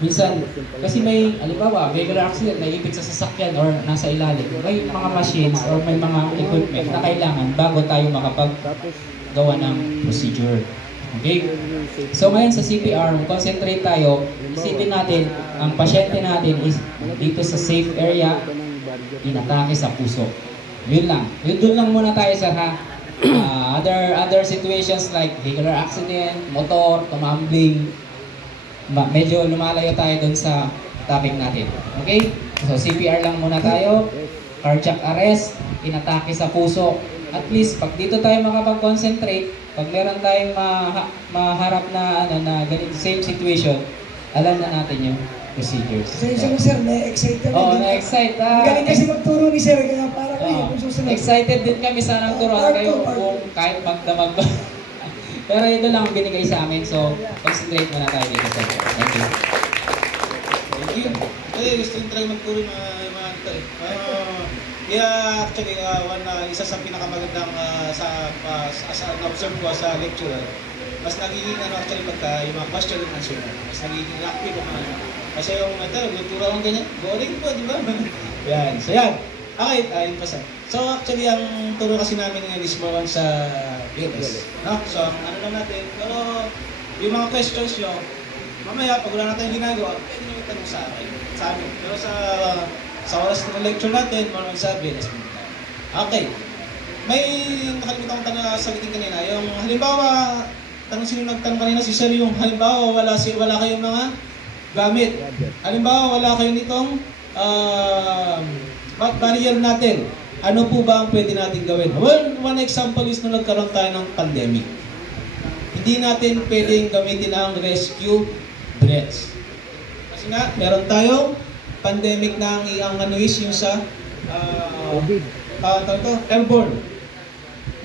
Minsan, kasi may, halimbawa, vehicular accident, naipit sa sasakyan or nasa ilalim, may mga machines or may mga equipment na kailangan bago tayo makapaggawa ng procedure. Okay? So ngayon sa CPR, concentrate tayo, isipin natin, ang pasyente natin is dito sa safe area, inatake sa puso. Yun lang. Doon lang muna tayo sa other situations like vehicular accident, motor, tumambling, medyo lumalayo tayo dun sa topic natin. Okay? So CPR lang muna tayo. Cardiac arrest, inatake sa puso. At least, pag dito tayo makapag-concentrate, pag meron tayong maharap na ganito, same situation, alam na natin yung procedures. Sensya mo sir, na-excite kami. Oo, na-excite. Galing kasi magturo ni sir, kaya para kayo kung susunod. Excited din kami sanang turuan kayo kung kahit magdamag ba. Pero ito lang ang binigay sa amin, so concentrate muna tayo dito sir. Thank you. Thank you. Gusto nyo talaga magturo mga ito eh. Kaya actually, isa sa pinakamagandang na-observe ko sa lecture, mas nagiging actually pagka yung mga question and answer, mas nagiging active ang mga kasi yung nagturo akong ganyan, boring po, di ba? Yan. So yan. Okay, ayun pa sir. So actually, ang turo kasi namin ngayon is more on sa BLS. No? So ano lang natin, pero yung mga questions nyo, mamaya pag wala natin ginagawa, pwede nyo itanong sa amin. Pero sa oras ng lecture natin, more on sa BLS. Okay. May nakalimutan kong sagutin kanina. Yung halimbawa, sino nagtanong kanina si Sir, yung halimbawa wala kayong mga gamit. Halimbawa wala kayong nitong barrier natin. Ano po ba ang pwede natin gawin? Well, one example is nung nagkaroon tayo ng pandemic. Hindi natin pwedeng gamitin ang rescue breaths. Kasi nga, meron tayong pandemic na ang ano is yung sa airborne.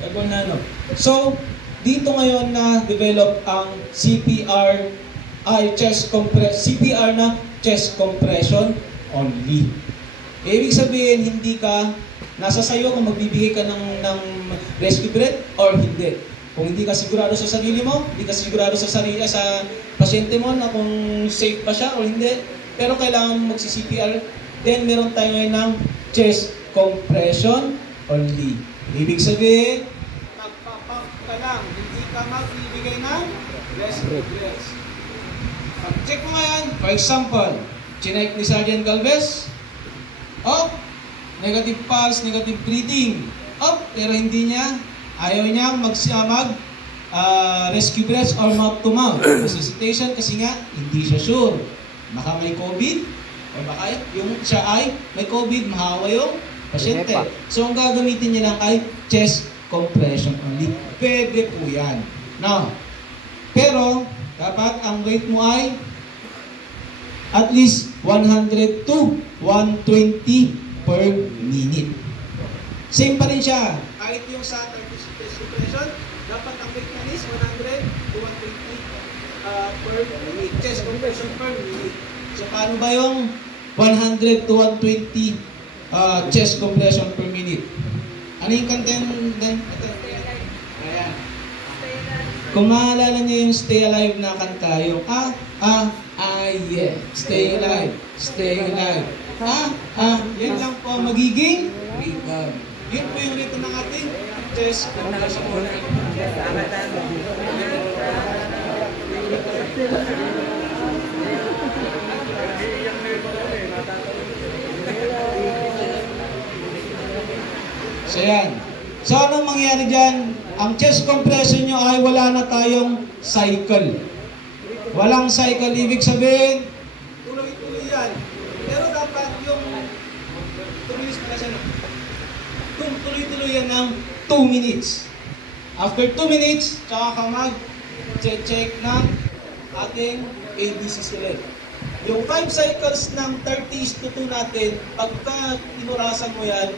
Airborne na ano. So, dito ngayon na develop ang CPR na chest compression only. Ibig sabihin, hindi ka nasa sayo kung magbibigay ka ng rescue breath or hindi. Kung hindi ka sigurado sa sarili mo, hindi ka sigurado sa pasyente mo na kung safe pa siya o hindi, pero kailangan magsi-CPR, then meron tayo ngayon ng chest compression only. Ibig sabihin, magpapump ka lang, hindi ka magbibigay ng rescue breath. Check mo ngayon, for example, chinek ni Sergeant Galvez, negative pulse, negative breathing, pero hindi niya, ayaw niya rescue breaths or mouth to mouth resuscitation kasi nga, hindi siya sure. Baka may COVID, o baka yung siya ay may COVID, mahawa yung pasyente. So, ang gagamitin niya lang ay chest compression only. Pwede po yan. Now, pero, dapat ang rate mo ay at least 100 to 120 per minute. Same pa rin siya. Kahit yung sa chest compression, dapat ang rate niya is 100 to 120 per minute. Chest compression per minute. So, paano ba yung 100 to 120 chest compression per minute? Ano yung content? Ayan. Kung maalala niyo yung Stay Alive na kanta, yung yeah, stay alive, stay alive. Yan lang po magiging rhythm. Yun po yung rhythm ng ating chest compression. So yan. So anong mangyayari dyan? Ang chest compression nyo ay wala na tayong cycle. Walang cycle, ibig sabihin, tuloy-tuloy yan. Pero dapat yung tuloy-tuloy yan ng 2 minutes. After 2 minutes, tsaka ka mag-check ng ating ABC select. Yung 5 cycles ng 30:2 natin, pagka inurasan mo yan,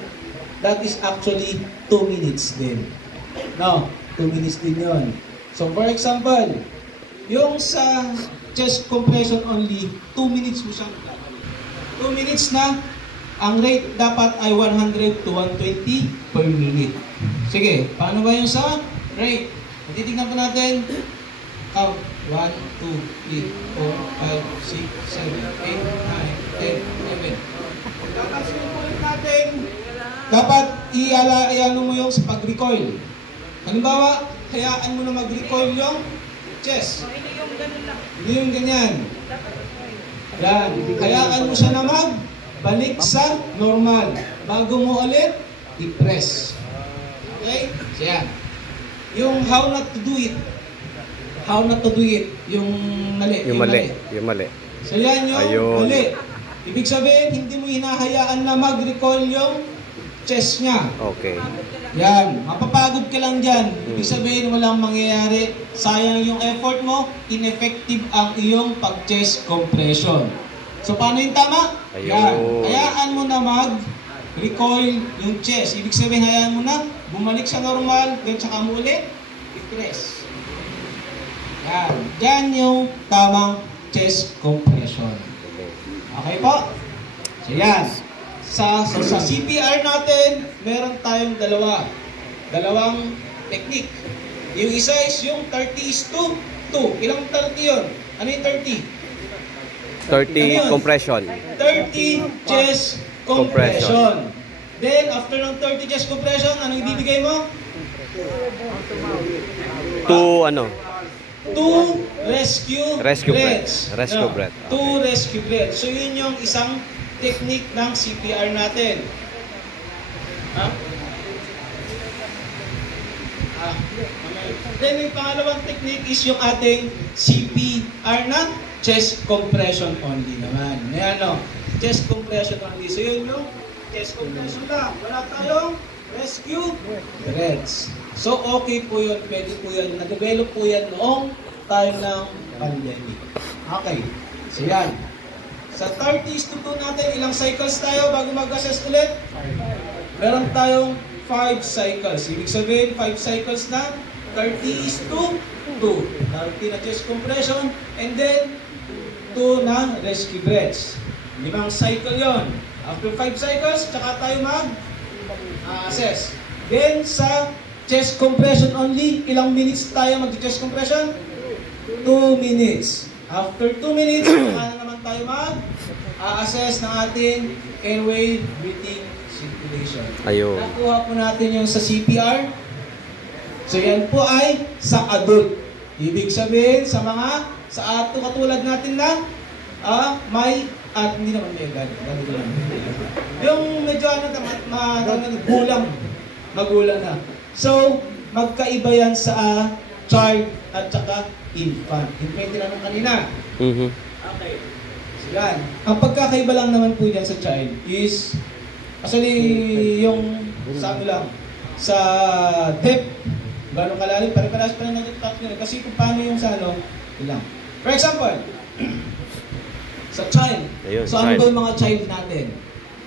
that is actually 2 minutes din. No, 2 minutes din yun. So for example, yung sa chest compression only, 2 minutes mo siyang 2 minutes na, ang rate dapat ay 100 to 120 per minute. Sige, paano ba yung sa rate? Titignan po natin. Count. 1, 2, 3, 4, 5, 6, 7, 8, 9, 10, 11. Tatasin po natin. Dapat i-ano mo yung sa pag-recoil. Halimbawa, hayaan mo na mag-recoil yung chest. Hindi yung ganyan. Yan. Hayaan mo siya na magbalik sa normal. Bago mo ulit, i-press. Okay? So yan. Yung how not to do it. How not to do it. Yung mali. Yung mali. So yan yung mali. Ibig sabihin, hindi mo hinahayaan na mag-recoil yung chest niya. Okay. Yan. Mapapagod ka lang dyan. Ibig sabihin, walang mangyayari. Sayang yung effort mo. Ineffective ang iyong pag-chest compression. So, paano yung tama? Ayun. Yan. Hayaan mo na mag-recoil yung chest. Ibig sabihin, hayaan mo na bumalik sa normal. Then, saka mo ulit, i-press. Yan. Yan yung tamang chest compression. Okay po? So, yan. Sa CPR natin, meron tayong dalawang technique. Yung isa is yung 30:2. Ilang 30 yun? Ano yung 30? 30 compression. 30 chest compression. Then, after ng 30 chest compression, anong ibibigay mo? 2 rescue breaths. Rescue breath. 2 rescue breaths. So, yun yung isang technique ng CPR natin. Then, yung pangalawang technique is yung ating CPR na chest compression only naman. Ayan o, chest compression only. So, yun yung chest compression lang. Wala tayong rescue breaths. So, okay po yun. Pwede po yan. Nag-develop po yan noong time ng pandemic. Okay. So, yan. Sa 30:2 natin, ilang cycles tayo bago mag-assess ulit? Meron tayong 5 cycles. Ibig sabihin, 5 cycles na 30:2. 30 na chest compression, and then 2 na rescue breaths. 5 cycle yon. After 5 cycles, tsaka tayo mag-assess. Then, sa chest compression only, ilang minutes tayo mag-chest compression? 2 minutes. After 2 minutes, tsaka naman tayo mag-assess ng ating airway breathing circulation. Ayun. Nakuha po natin yung sa CPR. So yan po ay sa adult. Ibig sabihin sa mga katulad natin na may hindi naman may edad. Yung medyo magulang na. So magkaiba yan sa child at saka infant. Yung tinanong kanina. Mm-hmm. Okay. So Yan. Ang pagkakaiba lang naman po dyan sa child is, actually, yung sa ano lang, sa depth, gano'ng kalalim, pare-paras pa rin ng depth nyo. Kasi kung paano yung sa ano, ilang. For example, sa child. Ayun, So ano child. ba yung mga child natin?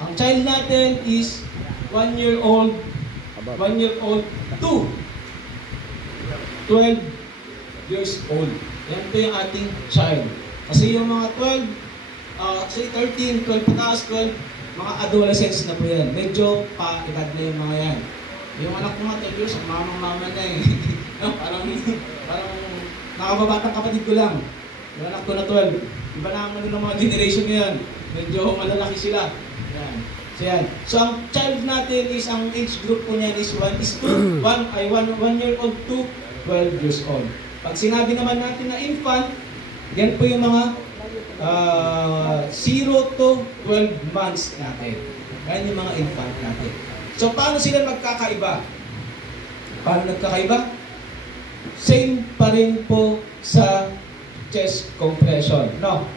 Ang child natin is 1 year old, 1 year old to 12 years old. Yan po yung ating child. Kasi yung mga 12, say 13, 12 pataas, 12, mga adolescents na po yan. Medyo pa-edad na yung mga yan. Yung anak ko nga 12 years, mamang-mama na eh. parang nakababatang kapatid ko lang. Yung anak ko na 12. Iba na ang ano ng mga generation ngayon. Medyo malalaki sila. Yan. So yan. So ang child natin is, ang age group po niyan is 1 year old to 12 years old. Pag sinabi naman natin na infant, yan po yung mga 0 to 12 months natin. Yan yung mga infant natin. So paano sila magkakaiba? Paano nagkakaiba? Same pa rin po sa chest compression. No?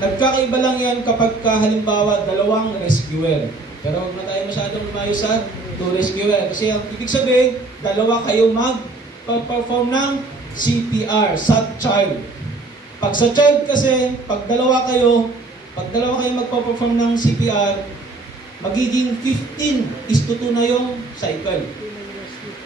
Nagkakaiba lang yan kapag halimbawa dalawang rescuer. Pero huwag na tayo masyadong lumayo sa 2 rescuer. Kasi ang ibig sabihin, dalawa kayo mag-perform ng CPR sa child. Pag sa child kasi, pag dalawa kayo magpo-perform ng CPR, magiging 15:2 na yung cycle.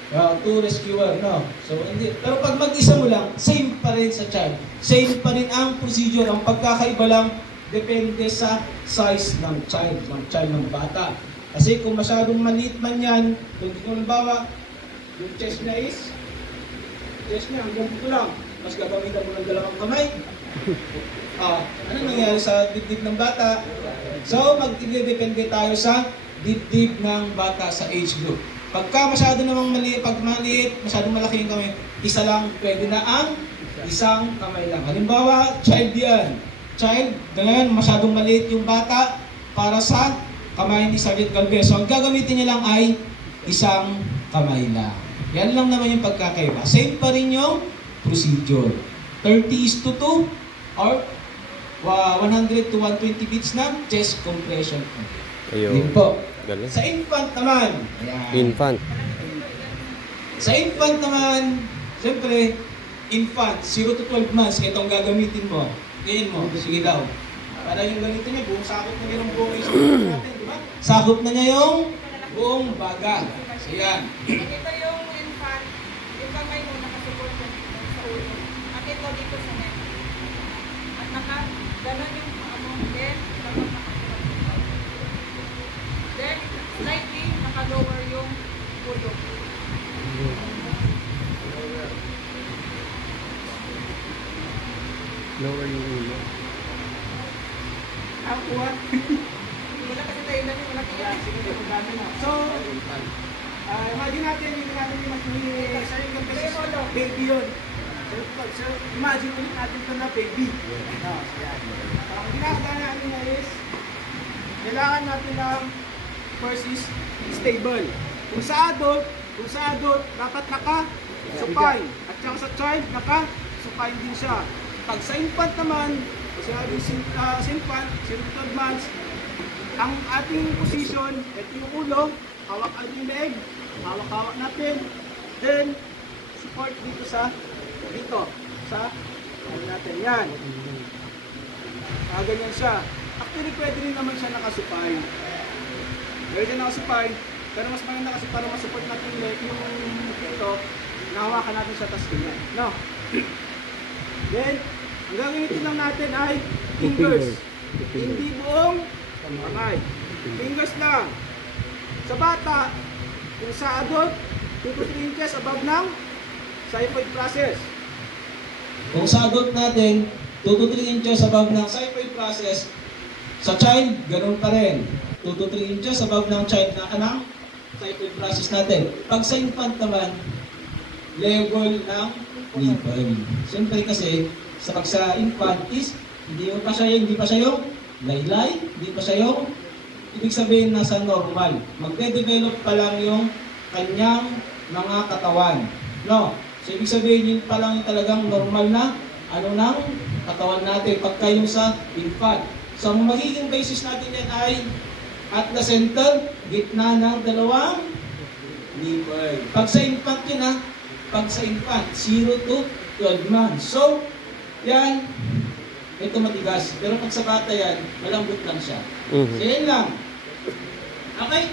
2 rescuer, no? So, hindi. Pero pag mag-isa mo lang, same pa rin sa child. Same pa rin ang procedure. Ang pagkakaiba lang, depende sa size ng child ng bata. Kasi kung masyadong maliit man yan, kung halimbawa, yung chest niya hanggang dito lang. Mas gagamitan mo ng dalawang kamay. Ano nangyari sa dibdib ng bata? So, mag-depende tayo sa dibdib ng bata sa age group. Pagka masyado namang maliit, masyadong malaki yung kamay, isa lang, pwede na ang isang kamay lang. Halimbawa, child yan. Child, ngayon, masyadong maliit yung bata para sa kamay ni Sergeant Galvez. So, ang gagamitin niya lang ay isang kamay lang. Yan lang naman yung pagkakaiba. Same pa rin yung procedure. 30:2 or 100 to 120 beats na chest compression. Ayun. Yun po. Galing. Sa infant naman. Ayan. Infant. Sa infant naman, siyempre, infant, 0 to 12 months, itong gagamitin mo. Ngayon mo, sige daw. Para yung ganito niya, buong sakop na niya yung buong isip natin, di ba? Sakop na niya yung buong baga. So yan. Ito yung infant, yung kamay mo nakasupport sa ulo. At ito dito sa neck. At ganon yung then slightly naka-lower yung ulo. Lower yung ulo. What? Wala kasi tayo lang yung malaki yan. So, imagine natin yung mas baby yun. So, imagine ulit natin ito na baby. No, yan. Ang ginagawa natin na is, kailangan natin ng first is stable. Kung sa adult, dapat naka-supine. At saka sa child, naka-supine din siya. Pag sa infant naman, kasi sa infant, 0 to 12 months, ang ating position, ito yung ulo, hawak ang leg, hawak natin, then support dito sa ano natin, yan. Ganyan siya. Actually, pwede rin naman siya nakasupine. Pwede siya nakasupine, pero mas maganda kasi para masupport natin yung leg, yung dito, nahawakan natin siya, tas ganyan. No? Then, ang gagamitin lang natin ay fingers. Hindi buong kamay. Fingers lang. Sa bata, kung sa adult, 2 to 3 inches above ng xiphoid process. Kung sa adult natin, 2 to 3 inches above ng xiphoid process. Sa child, ganun pa rin. 2 to 3 inches above ng child na anang xiphoid process natin. Pag sa infant naman, level ng nipple. Siyempre kasi, sa infant is, hindi pa siya yung laylay, hindi pa siya yung, ibig sabihin nasa normal. Magde-develop pa lang yung kanyang mga katawan. No? So, ibig sabihin yun pa lang yung talagang normal na ano ng katawan natin pagka yung sa infant. So, ang magiging basis natin yan ay at the center, gitna ng dalawang nipple. Pag sa infant yun ha, pag sa infant, 0 to 12 months. So, yan, ito matigas. Pero pag sa bata yan, malambot lang siya. So, yan lang. Okay?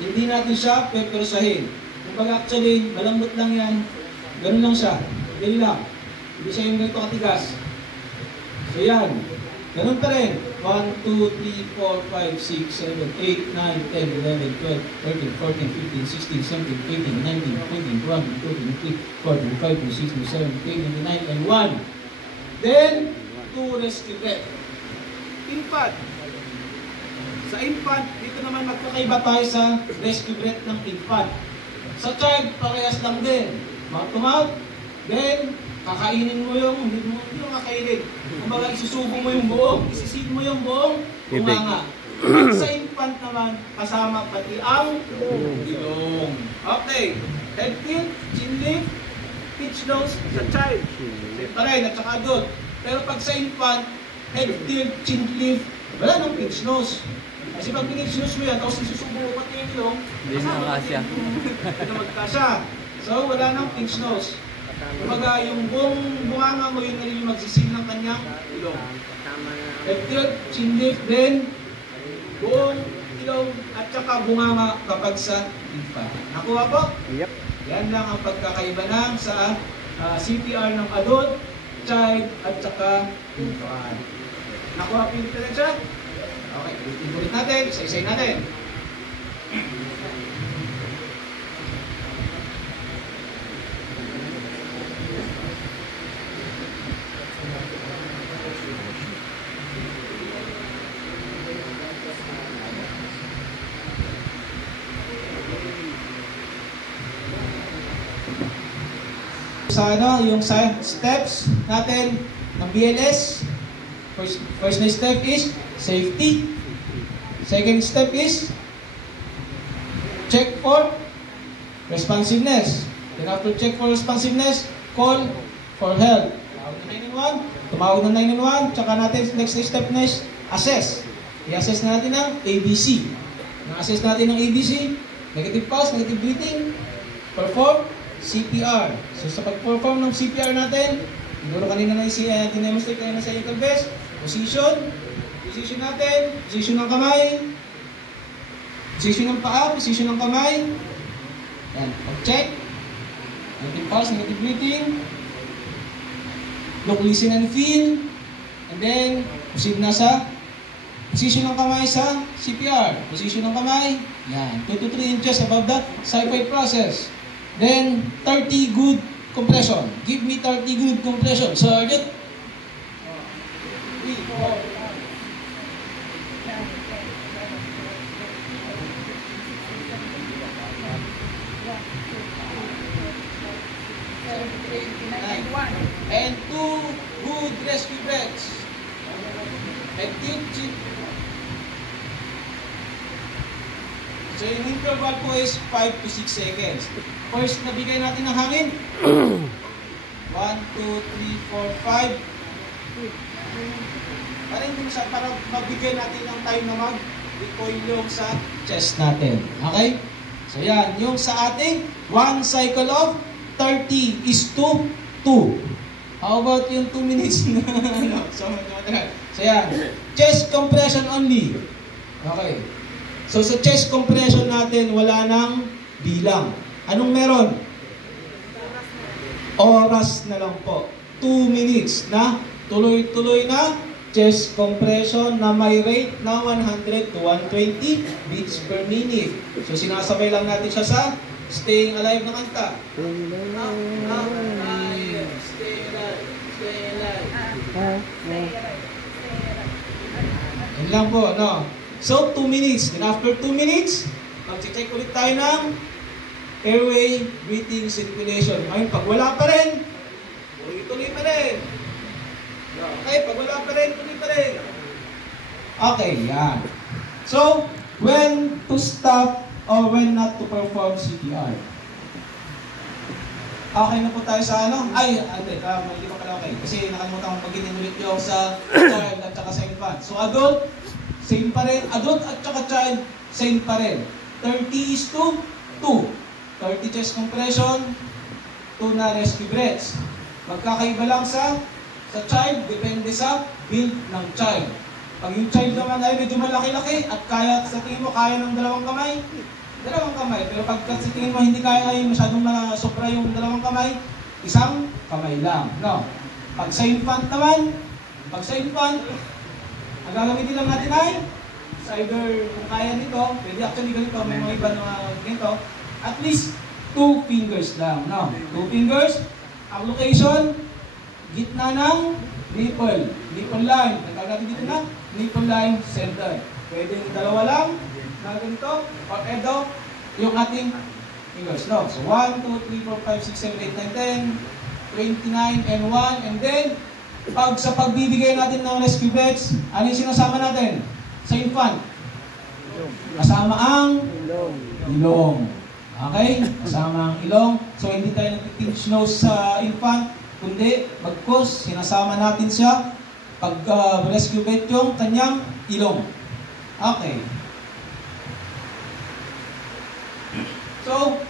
Hindi natin siya pepersahin. Kung actually, malambot lang yan, ganun lang siya. Ganun lang. Hindi siya yung ganito katigas. So, yan. Ganun pa rin. 1, 2, 3, 4, 5, 6, 7, 8, 9, 10, 11, 12, 13, 14, 15, 16, 17, 18, 19, 20, 21, 22, 23, 24, 25, 26, 27, 28, 29, and 1. Then, 2 rescue breath. Infant. Sa infant, dito naman magkakaiba tayo sa rescue breath ng infant. Sa child, parehas lang din. Mouth to mouth. Then, kakainin mo hindi mo kakainin. Kumbaga, isusubo mo yung buong, isisid mo yung buong bunganga. Sa infant naman, kasama pati ang ilong. Okay. Head tilt, chin lift, pitch nose sa child. Same pa rin, at saka adult. Pero pag sa infant, head tilt, chin lift, wala nang pitch nose. Kasi pag pinitch nose mo yan, tapos isusubo mo pati yung ilong, kasama pati yung magkasya. So, wala nang pinch nose. Kumbaga, yung buong bunganga mo, yun na rin yung magsisil ng kanyang ilong. Head tilt, chin lift, then buong ilong at saka bunganga kapag sa infant. Nakuha po? Yep. Yan lang ang pagkakaiba ng sa CPR ng adult, child, at saka infant. Nakuha po yung diferensya? Okay, ulit natin, isa-isay natin. Sa yung steps natin ng BLS, first na step is safety. Second step is check for responsiveness. Then after check for responsiveness, call for help. Tumawag ng 911, tsaka natin next step na is assess. I-assess natin ang ABC. Na-assess natin ang ABC, negative pulse, negative breathing, perform CPR. So sa pag-perform ng CPR natin, siguro kanina na dinemonstrate kanina sa ankle vest, position natin, position ng kamay, position ng paa, position ng kamay. Yan, pag-check, negative pulse, negative breathing, look, listen, and feel, and then proceed na sa position ng kamay sa CPR. Position ng kamay, yan, 2 to 3 inches above the SciFi process. Then, 30 good compression. Give me 30 good compression. Sergeant. 3, 4. And 2 good rescue breaths. And tilt. So yung interval po is 5 to 6 seconds. First, nabigay natin ng hangin. 1, 2, 3, 4, 5. Para mabigay natin ng time na mag-recoil yung sa chest natin. Okay? So yan, yung sa ating 1 cycle of 30 is to 2. How about yung 2 minutes na So yan, chest compression only. Okay. So sa chest compression natin, wala nang bilang. Anong meron? Oras na lang po. 2 minutes na tuloy-tuloy na chest compression na may rate na 100 to 120 beats per minute. So sinasabay lang natin siya sa staying alive na kanta. Stay alive, stay alive. Yan lang po, no? So, 2 minutes. Then after 2 minutes, mag-check ulit tayo ng airway, breathing, circulation. Ngayon, pag wala pa rin, tuloy pa rin. Okay, pag wala pa rin, tuloy pa rin. Okay, yan. So, when to stop or when not to perform CPR. Okay na po tayo sa ano? Ay, hindi pa pala okay. Kasi nakalimutan kong pag-in ulit yung sa child at saka sa infant. So adult, same pa rin. Adult at saka child, same pa rin. 30:2. 30 chest compression, 2 na rescue breaths. Magkakaiba lang sa child, depende sa build ng child. Pag yung child naman ay medyo malaki-laki at kaya sa tingin mo kaya ng dalawang kamay. Pero pag sa tingin mo hindi kaya ay masyadong sobra yung dalawang kamay, isang kamay lang. No? Pag sa infant naman, ang gagamitin lang natin ay either kung kaya nito, pwede actually ganito, may mga iba na ganito, at least 2 fingers lang. No? 2 fingers, ang location, gitna ng nipple line. Nagkagatin dito na, nipple line center. Pwede dalawa lang, na ganito, or edo, yung ating fingers. No? So 1, 2, 3, 4, 5, 6, 7, 8, 9, 10, 29, and 1, and then, sa pagbibigay natin ng rescue breaths, ano yung sinasama natin? Sa infant. Kasama ang ilong. Okay? Kasama ang ilong. So, hindi tayo nag-pinch nose sa infant, kundi, bagkus, sinasama natin siya pag rescue breath yung kanyang ilong. Okay. So,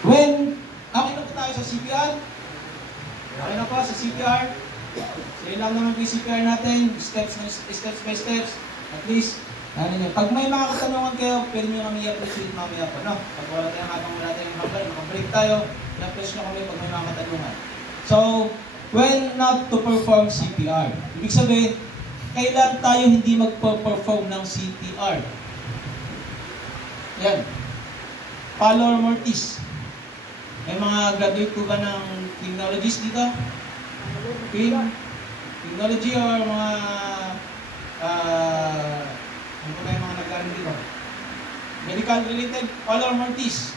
okay na po tayo sa CPR. Okay na po sa CPR. So, yun lang naman po yung CPR natin. Steps by steps. At least, pag may mga katanungan kayo, pwede nyo kami i-appreciate mamaya po. No? Pag wala tayong number, makabreak tayo, i-appreciate nyo kami pag may mga katanungan. So, when not to perform CPR. Ibig sabihin, kailan tayo hindi magpo-perform ng CPR? Yan. Pallor mortis. May mga graduate po ba ng criminologist dito? Criminology or mga ano po ba yung mga nag-aaral dito? Medical related, pallor mortis.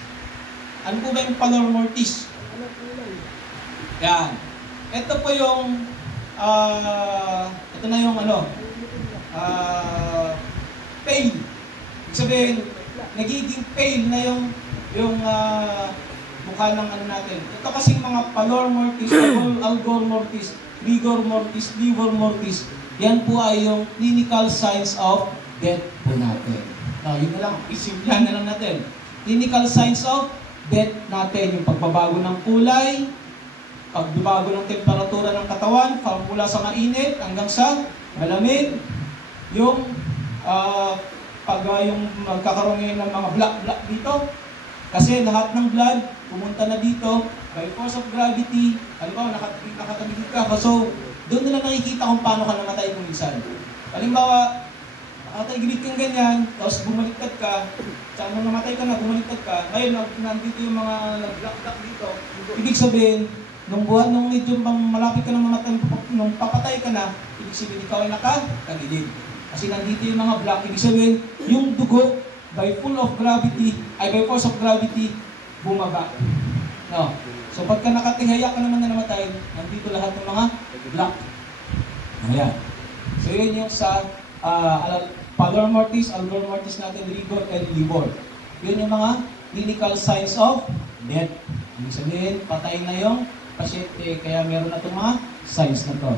Ano po ba yung pallor mortis? Yan. Ito po yung ito na yung pale. Ibig sabihin, nagiging pale na yung mukha ng natin. Ito kasing mga pallor mortis, algor mortis, rigor mortis, livor mortis, yan po ay yung clinical signs of death po natin. No, yun na lang, isimplahan na lang natin. Clinical signs of death natin, yung pagbabago ng kulay, pagbabago ng temperatura ng katawan, mula sa mainit hanggang sa malamig, yung yung magkakaroon ngayon ng mga black dito, kasi lahat ng blood pumunta na dito by force of gravity. Halimbawa, nakatabigit ka. So, doon nila nakikita kung paano ka namatay kung minsan. Halimbawa, nakatagilid kang ganyan, tapos bumaliktad ka, saan nung namatay ka na, bumaliktad ka, ngayon, nandito yung mga black dito. Ibig sabihin, nung medyo malapit ka na mamatay, nung papatay ka na, ibig sabihin, ikaw ay nakatagilid. Kasi nandito yung mga black, ibig sabihin, yung dugo, by force of gravity, bumaba. No. So pagka nakatingaya ka naman na namatay, nandito lahat ng mga black. Ayan. So yun yung sa pallor mortis, algor mortis natin, rigor, and livor. Yun yung mga clinical signs of death. Ibig sabihin, patay na yung pasyente, kaya meron na itong mga signs na to.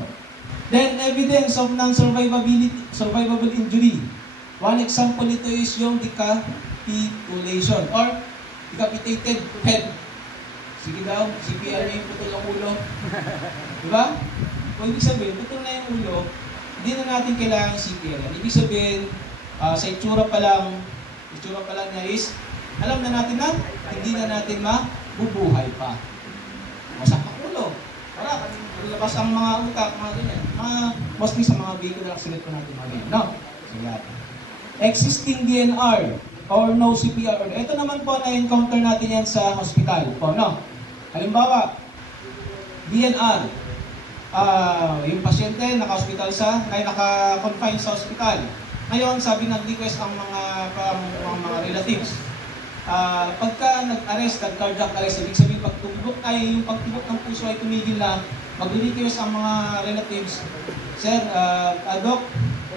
Then, evidence of non-survivable injury. One example nito is yung decapitulation or decapitated head. Sige daw, CPR na yung putol ang ulo. Diba? Kung ibig sabihin, putol na yung ulo, hindi na natin kailangan CPR. Ibig sabihin, sa itsura pa lang niya is, alam na natin na, hindi na natin mabubuhay pa. Masak ang ulo. Para, labas ang mga utak, mga ganyan. Mostly sa mga vehicle accident po natin mga ganyan. No? So, yan. Existing DNR or no CPR. Ito naman po na-encounter natin yan sa hospital po, no? Halimbawa, DNR, yung pasyente naka-hospital naka-confine sa hospital. Ngayon, sabi nag-request ang mga relatives. Pagka nag-arrest, nag-cardiac arrest, ibig sabihin yung pagtubok ng puso ay tumigil na, mag-request ang mga relatives, Sir, Doc,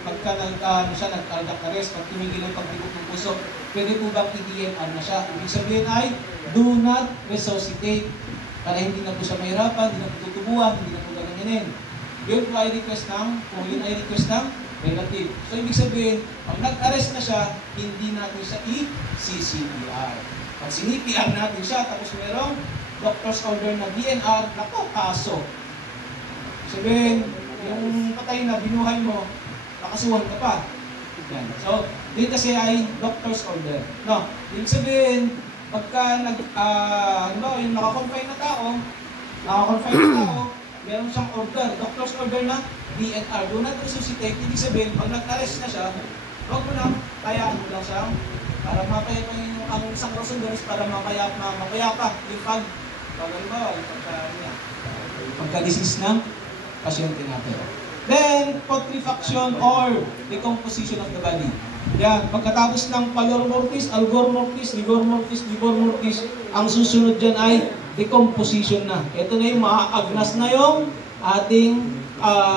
pagka nag-cardiac arrest, pag tumigil ang pagtibok ng puso, pwede po bang i-DNR na siya? Ibig sabihin ay, do not resuscitate. Para hindi na po siya mahirapan, hindi na po tutubuhan, hindi na po gaganyanin. Yun po ay request ng relative. So, ibig sabihin, pag nag-arrest na siya, hindi natin siya i-CCPR. Pag sinipr natin siya, tapos merong doctor's order na DNR, nako, kaso. Sabihin, yung patay na binuhay mo, nakasuhan ka pa. Yan. So, dito kasi ay doctor's order. No, ibig sabihin, pagka yung naka-confine na tao, meron siyang order, doctor's order na DNR, do not resuscitate. Ibig sabihin, pag nag-arrest na siya, huwag mo lang, kayaan mo lang siya, para mapayapa yung ang isang rason doon is para mapayapa yung pagka-disease ng pasyente natin. Then, putrefaction or decomposition of the body. Yan, pagkatapos ng pallor mortis, algor mortis, livor mortis, ang susunod dyan ay decomposition na. Ito na yung maaagnas na yung ating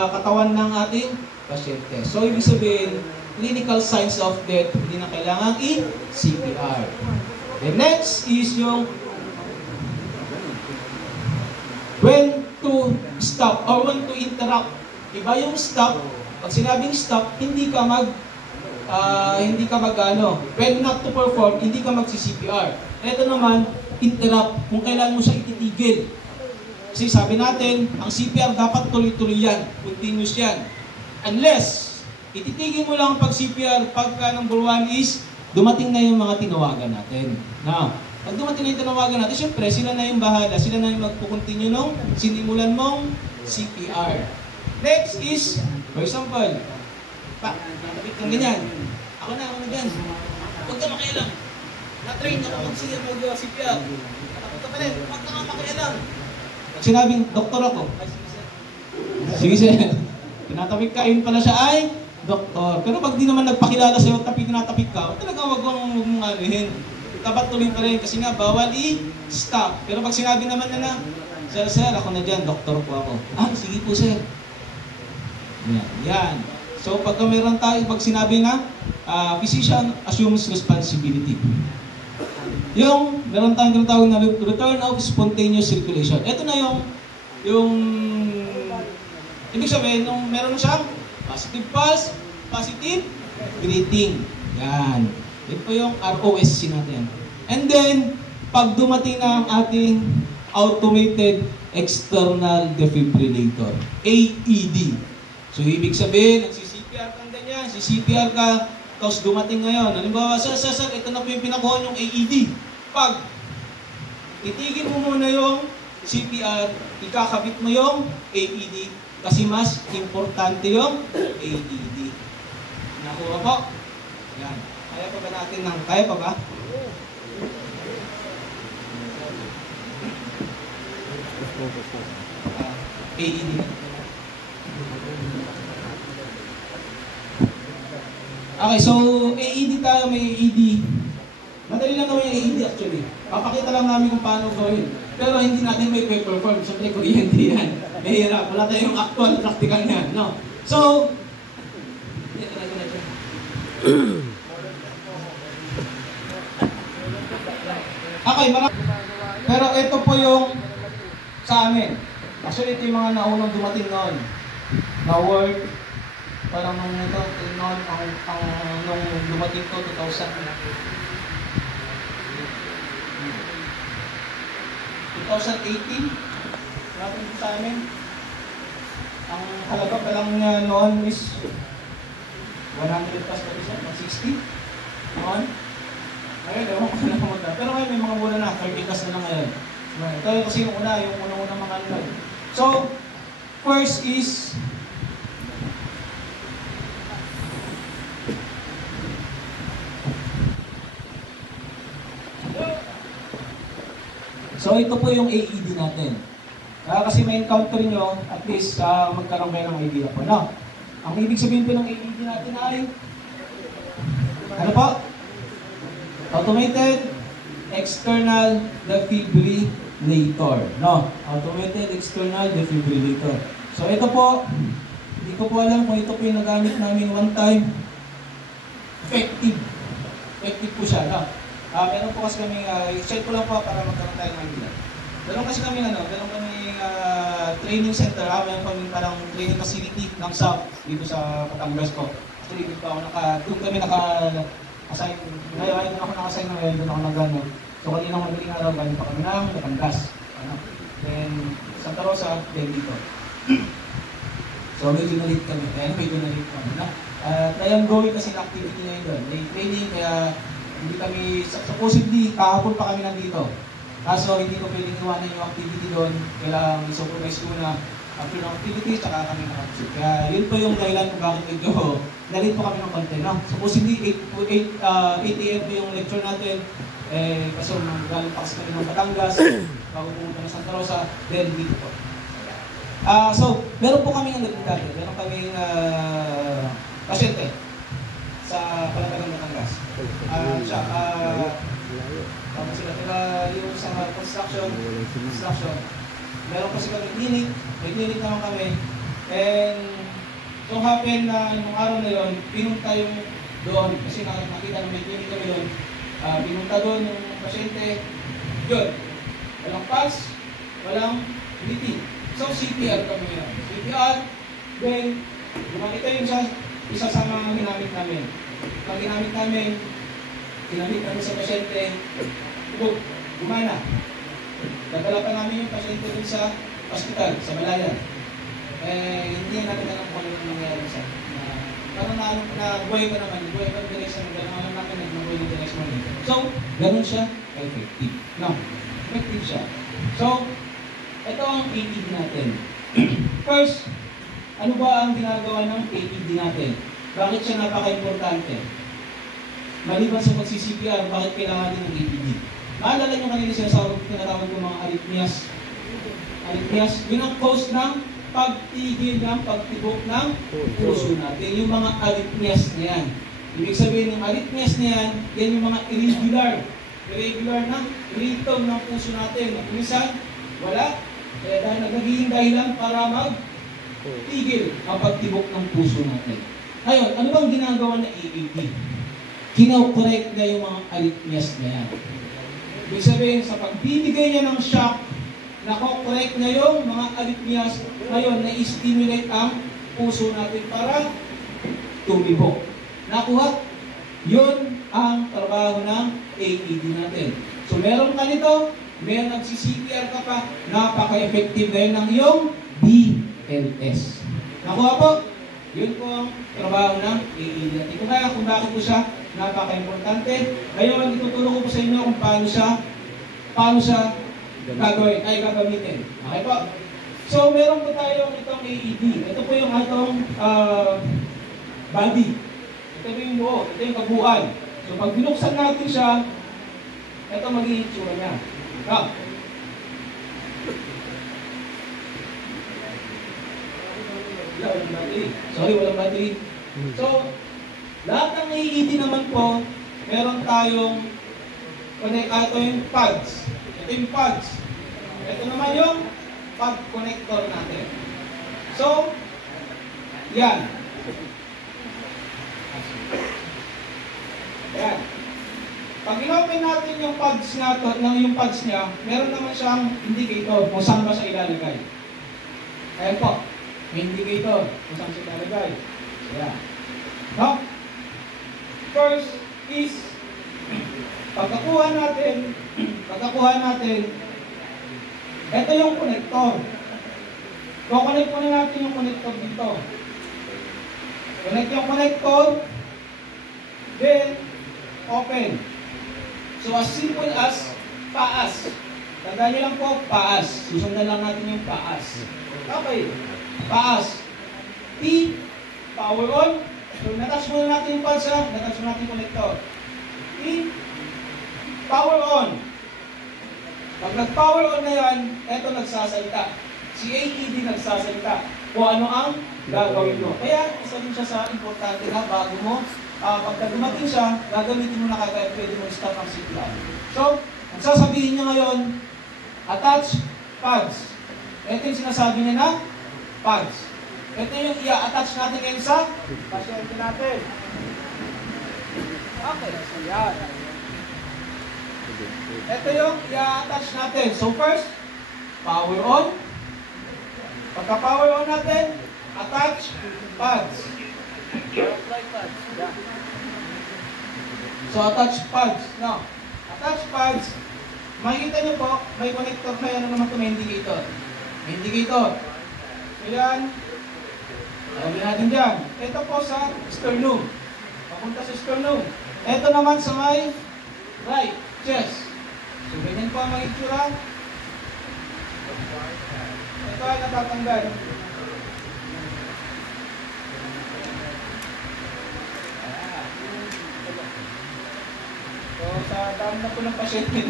katawan ng ating pasyente. So, ibig sabihin, clinical signs of death, hindi na kailangan i-CPR. The next is yung when to stop or when to interrupt. Iba yung stop. Pag sinabing stop, hindi ka when not to perform, hindi ka magsi-CPR. Ito naman, interrupt, kung kailan mo siya ititigil. Kasi sabi natin, ang CPR dapat tuloy-tuloy yan, continuous yan. Unless, ititigil mo lang ang pag-CPR pagka number 1 is dumating na yung mga tinawagan natin. Now, pag dumating na yung tinawagan natin, syempre, sila na yung bahala, sila na yung magpukontinue nung sinimulan mong CPR. Next is, for example, natabit kang ganyan. Ako na dyan. Huwag ka makialam. Na-train ako mag-CPR. Natakot ka pa rin. Huwag ka nga makialam. Sinabing, doktor ako. Sige sir. Tinatapik ka, yun pala siya ay doktor. Pero pag di naman nagpakilala sa'yo, tinatapik ka, talaga wag mong alihin. Tapat tuloy pa rin kasi nga bawal i-stop. Pero pag sinabi naman na sir, ako na dyan, doktor po ako. Sige po sir. Yan. So pagka meron tayo, pag sinabi na, physician assumes responsibility. Yung meron tayong tinatawag na return of spontaneous circulation. Ito na yung ibig sabihin, nung meron siyang positive pulse, positive breathing. Yan. Ito po yung ROSC natin. And then, pag dumating na ang ating automated external defibrillator, AED. So, ibig sabihin, nagsi-CPR kang ganyan, CPR ka, tapos dumating ngayon. Halimbawa, sir, ito na po yung pinakuha yung AED. Pag itigil mo muna yung CPR, ikakabit mo yung AED, kasi mas importante yung AED. Nakuha po? Yan. Kaya pa ba natin kaya pa ba? AED. Okay, so AED tayo, may AED. Madali lang naman yung AED actually. Papakita lang namin kung paano gawin. Pero hindi natin may perform. Siyempre, kuryente yan. Mahirap. Wala tayong actual practical yan. No? So, okay, pero ito po yung sa amin. Actually, ito yung mga naunang dumating noon. Na word, parang nung dumating to, 2018, natin sa amin. Ang halaga pa lang niya noon is 100 plus pa isa, 160 noon. Ngayon, ewan ko na naman. Pero ngayon may mga mura na, 30 plus na lang ngayon. Ito kasi yung unang mga ano. So, first is so, ito po yung AED natin. Kasi may encounter nyo, at least magkaroon kayo ng idea po. No? Ang ibig sabihin po ng AED natin ay ano po? Automated External Defibrillator. No? Automated External Defibrillator. So, ito po, hindi ko ko po alam kung ito po yung nagamit namin one time. Effective. Effective po siya. No? Meron po kasi kami, i-check ko lang po para magkaroon tayo ng idea. Meron kasi kami, meron kami training center, meron kami parang training facility ng SAP dito sa Batangas ko. Actually, dito ako doon kami naka-assign, ngayon ako naka-assign na ngayon, doon ako nag-ano. So, kaninang madaling araw, galing pa kami ng Batangas. Then, Santa Rosa, then dito. So, medyo na-late kami. Medyo na-late kami. Kaya going kasi na activity ngayon doon. May training, kaya hindi kami, supposedly, kahapon pa kami nandito. Kaso, hindi ko pwedeng iwanan yung activity doon. Kailangan i-supervise muna after ng activity, tsaka kami nakapusip. Kaya yun po yung dahilan kung bakit medyo na-late po kami ng konti. Supposedly, 8 a.m. po yung lecture natin. Kasi galing pa kasi kami ng Batangas, bago pumunta ng Santa Rosa, then dito po. So, meron po kami ang dati. Meron kami pasyente sa Palatagan Batangas. Tapos sila yung sa construction, meron kasi kami clinic, may clinic naman kami. And so happen na nung araw na yun, pinunta yung doon, kasi nakita na may clinic kami doon. Pinunta doon yung pasyente, yun, walang pulse, walang breathing. So CPR kami yun. CPR, then ito yung isa sa mga ginamit namin. Pag ginamit namin sa pasyente, gumana. Dadala pa namin yung pasyente dun sa hospital, sa Malayan. Hindi natin alam kung ano nangyayari sa parang buhay pa naman, buhay pa the next morning, alam natin nag-buhay the next morning. So, ganun siya, effective. No, effective siya. So, ito ang AED natin. First, ano ba ang ginagawa ng AED natin? Bakit siya napaka-importante? Maliban sa pagsi-CPR, bakit kailangan din ng AED? Maalala nyo kanina sinasawag tinatawag ko mga arrhythmias. Arrhythmias, yun ang cause ng pagtigil ng pagtibok ng puso natin. Yung mga arrhythmias na yan. Ibig sabihin ng arrhythmias na yan, yan yung mga irregular na rhythm ng puso natin. Minsan, wala. Kaya dahil nagiging dahilan para magtigil ang pagtibok ng puso natin. Ngayon, ano bang ginagawa na AED? Kino-correct na yung mga arrhythmias na yan. Ibig sabihin, sa pagbibigay niya ng shock, nako-correct na yung mga arrhythmias, ngayon, na-stimulate ang puso natin para tumibok. Nakuha? Yun ang trabaho ng AED natin. So, meron ka nito, may nagsi-CPR ka pa, napaka-effective na yun ng iyong BLS. Nakuha po? Yun po ang trabaho ng AED natin. Kung bakit po siya napaka-importante. Ngayon, ituturo ko po sa inyo kung paano siya gagamitin. Okay po? So, meron po tayo itong AED. Ito po yung atong body. Ito po yung buo. Ito yung kabuuan. So, pag binuksan natin siya, ito magiging itsura niya. Walang battery. Sorry, walang battery. So, lahat ng AED naman po, meron tayong ito yung pads. Ito yung pads. Ito naman yung pad connector natin. So, yan. Yan. Pag in-open natin yung pads niya, meron naman siyang indicator kung saan ba siya ilalagay. Ayan po. May indicator kung saan siya ilalagay. Ayan. No? First is, pagkakuha natin, ito yung connector. Kukonect muna natin yung connector dito. Connect yung connector, then open. So as simple as paas. Tandaan niyo lang po, paas. Susundan lang natin yung paas. Okay. Paas. P, power on. So natouch muna natin yung pulse, natouch muna natin yung connector. P, power on. Pag nag-power on na yan, eto nagsasalita. Si AED nagsasalita kung ano ang gagawin mo. Kaya isa din siya sa importante na bago mo, pagka dumating siya, gagamitin mo na kagad, pwede mo stop ang CPR. So, ang sasabihin niya ngayon, attach pads. Ito yung sinasabi niya na pads. Ito yung i-attach natin ngayon sa pasyente natin. Okay, so yan. Ito yung i-attach natin. So first, power on. Pagka power on natin, attach pads. So attach pads. Now, attach pads. Makikita nyo po, may connector, may ano naman ito, may indicator. May indicator. So yan. Lagyan natin dyan. Ito po sa sternum. Papunta sa sternum. Ito naman sa may right chest. So ganyan po ang mga itsura. Ito ay natatanggal. So sa dami na po ng pasyente,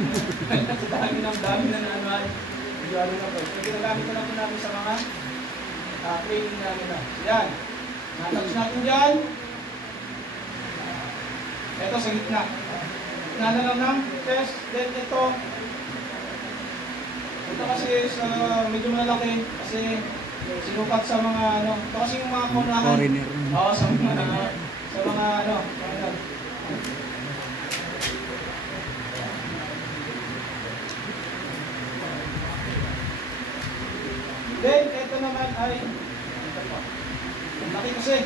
sa dami na naman, ano na po. So ginagamit na po namin sa mga training namin na. So yan. Natapos natin dyan. Ito sa gitna. Gitna na lang ng chest. Then ito. Ito kasi sa medyo malaki. Kasi sinukat sa mga ano. Ito kasi yung mga kunahan. Oo, sa mga ano. Then, ito naman ay laki kasi.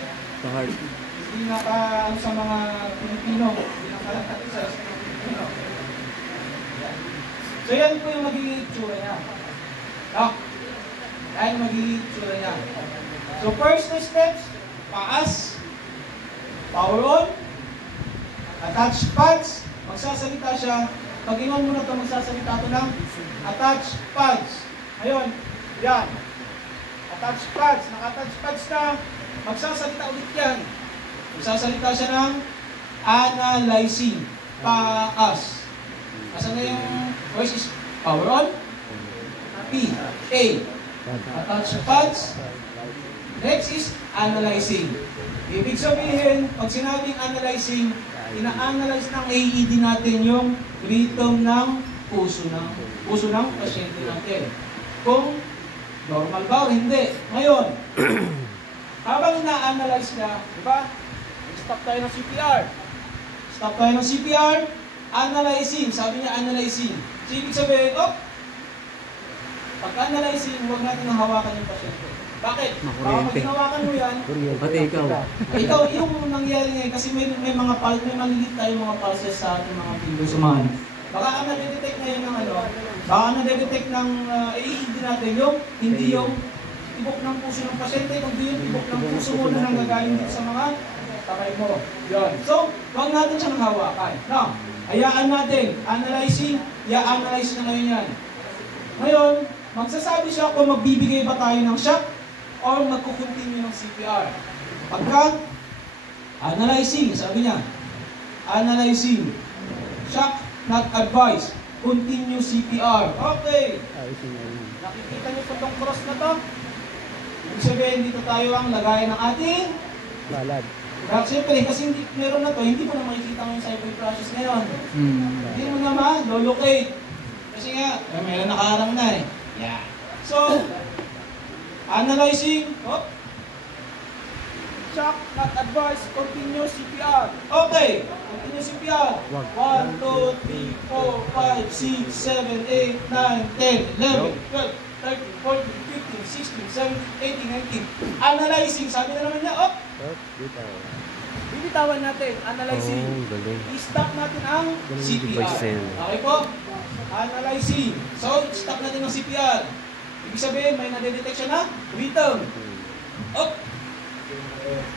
Sa heart. Hindi naka sa mga Pilipino. Hindi naka sa Pilipino. So, yan po yung magiging itsura niya. No? Yan yung magiging itsura niya. So, first na steps, paas, power on, attach pads, magsasalita siya. Pag iwan mo na ito, magsasalita ito ng attach pads. Ngayon, yan. Attach pads. Naka-attach pads na. Magsasalita ulit yan. Magsasalita siya ng analyzing. Paas. Asan na yung voice is power on? P. A. Attach pads. Next is analyzing. Ibig sabihin, pag sinabing analyzing, ina-analyze ng AED natin yung rhythm ng puso ng pasyente natin. Kung normal ba o hindi. Ngayon, habang ina-analyze na, di ba? Stop tayo ng CPR. Stop tayo ng CPR. Analyzing. Sabi niya analyzing. So, ibig sabihin, pag-analyzing, huwag natin hawakan yung pasyente. Bakit? Baka pag hinawakan mo yan, Pati ikaw. ikaw, yung nangyari ngayon, kasi may maliliit tayo mga pulses sa ating mga fingers sumahan. Baka na-detect na yun ng ano, baka na-detect ng AED natin yung, hindi yung tibok ng puso ng pasyente, kundi yung tibok ng puso mo na nanggagaling dito sa mga kamay mo. Yun. So, huwag natin siyang hawakan. Now, hayaan natin, analyzing, i-analyze na ngayon yan. Ngayon, magsasabi siya kung magbibigay ba tayo ng shock or magkukontinue ng CPR. Pagka, analyzing, sabi niya, analyzing, shock not advised. Continue CPR. Okay. Nakikita niyo po itong cross na to? Ibig sabihin, dito tayo ang lagayan ng ating Balad. Siyempre, kasi meron na to, hindi mo na makikita mo yung cycle process ngayon. Hindi mo na ma-locate. Kasi nga, meron nakaharang na eh. Yeah. So, analyzing. Shock not advised. Continue CPR. Okay. Continue CPR. 1, 2, 3, 4, 5, 6, 7, 8, 9, 10, 11, 12, 13, 14, 15, 16, 17, 18, 19. Analyzing. Sabi na naman niya, bibitawan natin. Analyzing. I-stop natin ang CPR. Okay po? Analyzing. So, stop natin ang CPR. Ibig sabihin, may nadedetect siya na rhythm.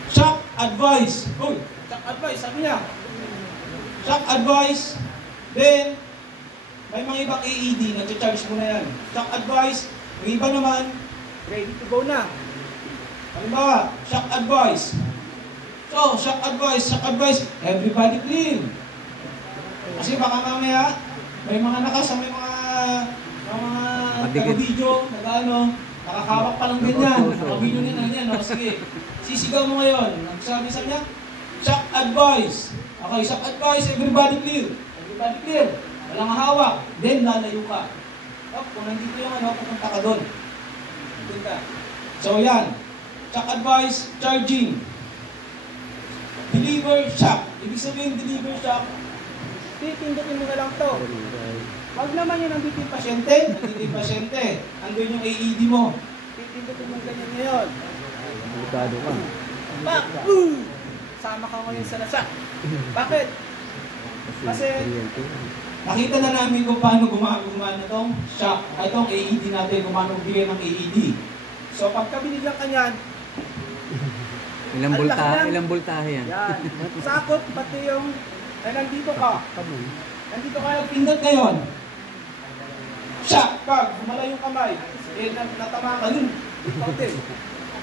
Shock advice. Shock advice, sabi niya. Shock advice. Then, may mga ibang AED, nag-charge mo na yan. Shock advice. Yung iba naman, ready to go na. Halimbawa, shock advice. So, shock advice, everybody clean. Kasi baka mamaya, may mga may mga taga-video, nakakawak pa lang ganyan. Nakabvideo nila yan, sige. Sisigaw mo ngayon. Nagsabi sa niya, shock advice. Okay, shock advice, everybody clear. Everybody clear. Walang hawak. Then, lalayo ka. Kung nandito yung pupunta ka doon. Punta. So, yan. shock advice, charging. Deliver shock. Ibig sabihin, deliver shock. Pindutin mo na lang to. Wag naman yun nandito yung pasyente. Nandito yung pasyente. Andun yung AED mo. Pindutin mo ganyan ngayon. Delikado ka. Pak! Sama ka ngayon sa nasyak. Bakit? Kasi nakita na namin kung paano gumana itong shock. Itong AED natin, kung paano bigay ng AED. So pagka binigyan ka niyan, Ilang voltahe yan? yan. Sakot, pati yung nandito ka. Nandito ka, nagpindot ngayon. Shock! Pag gumala yung kamay, natama ka dun. Ikaw din.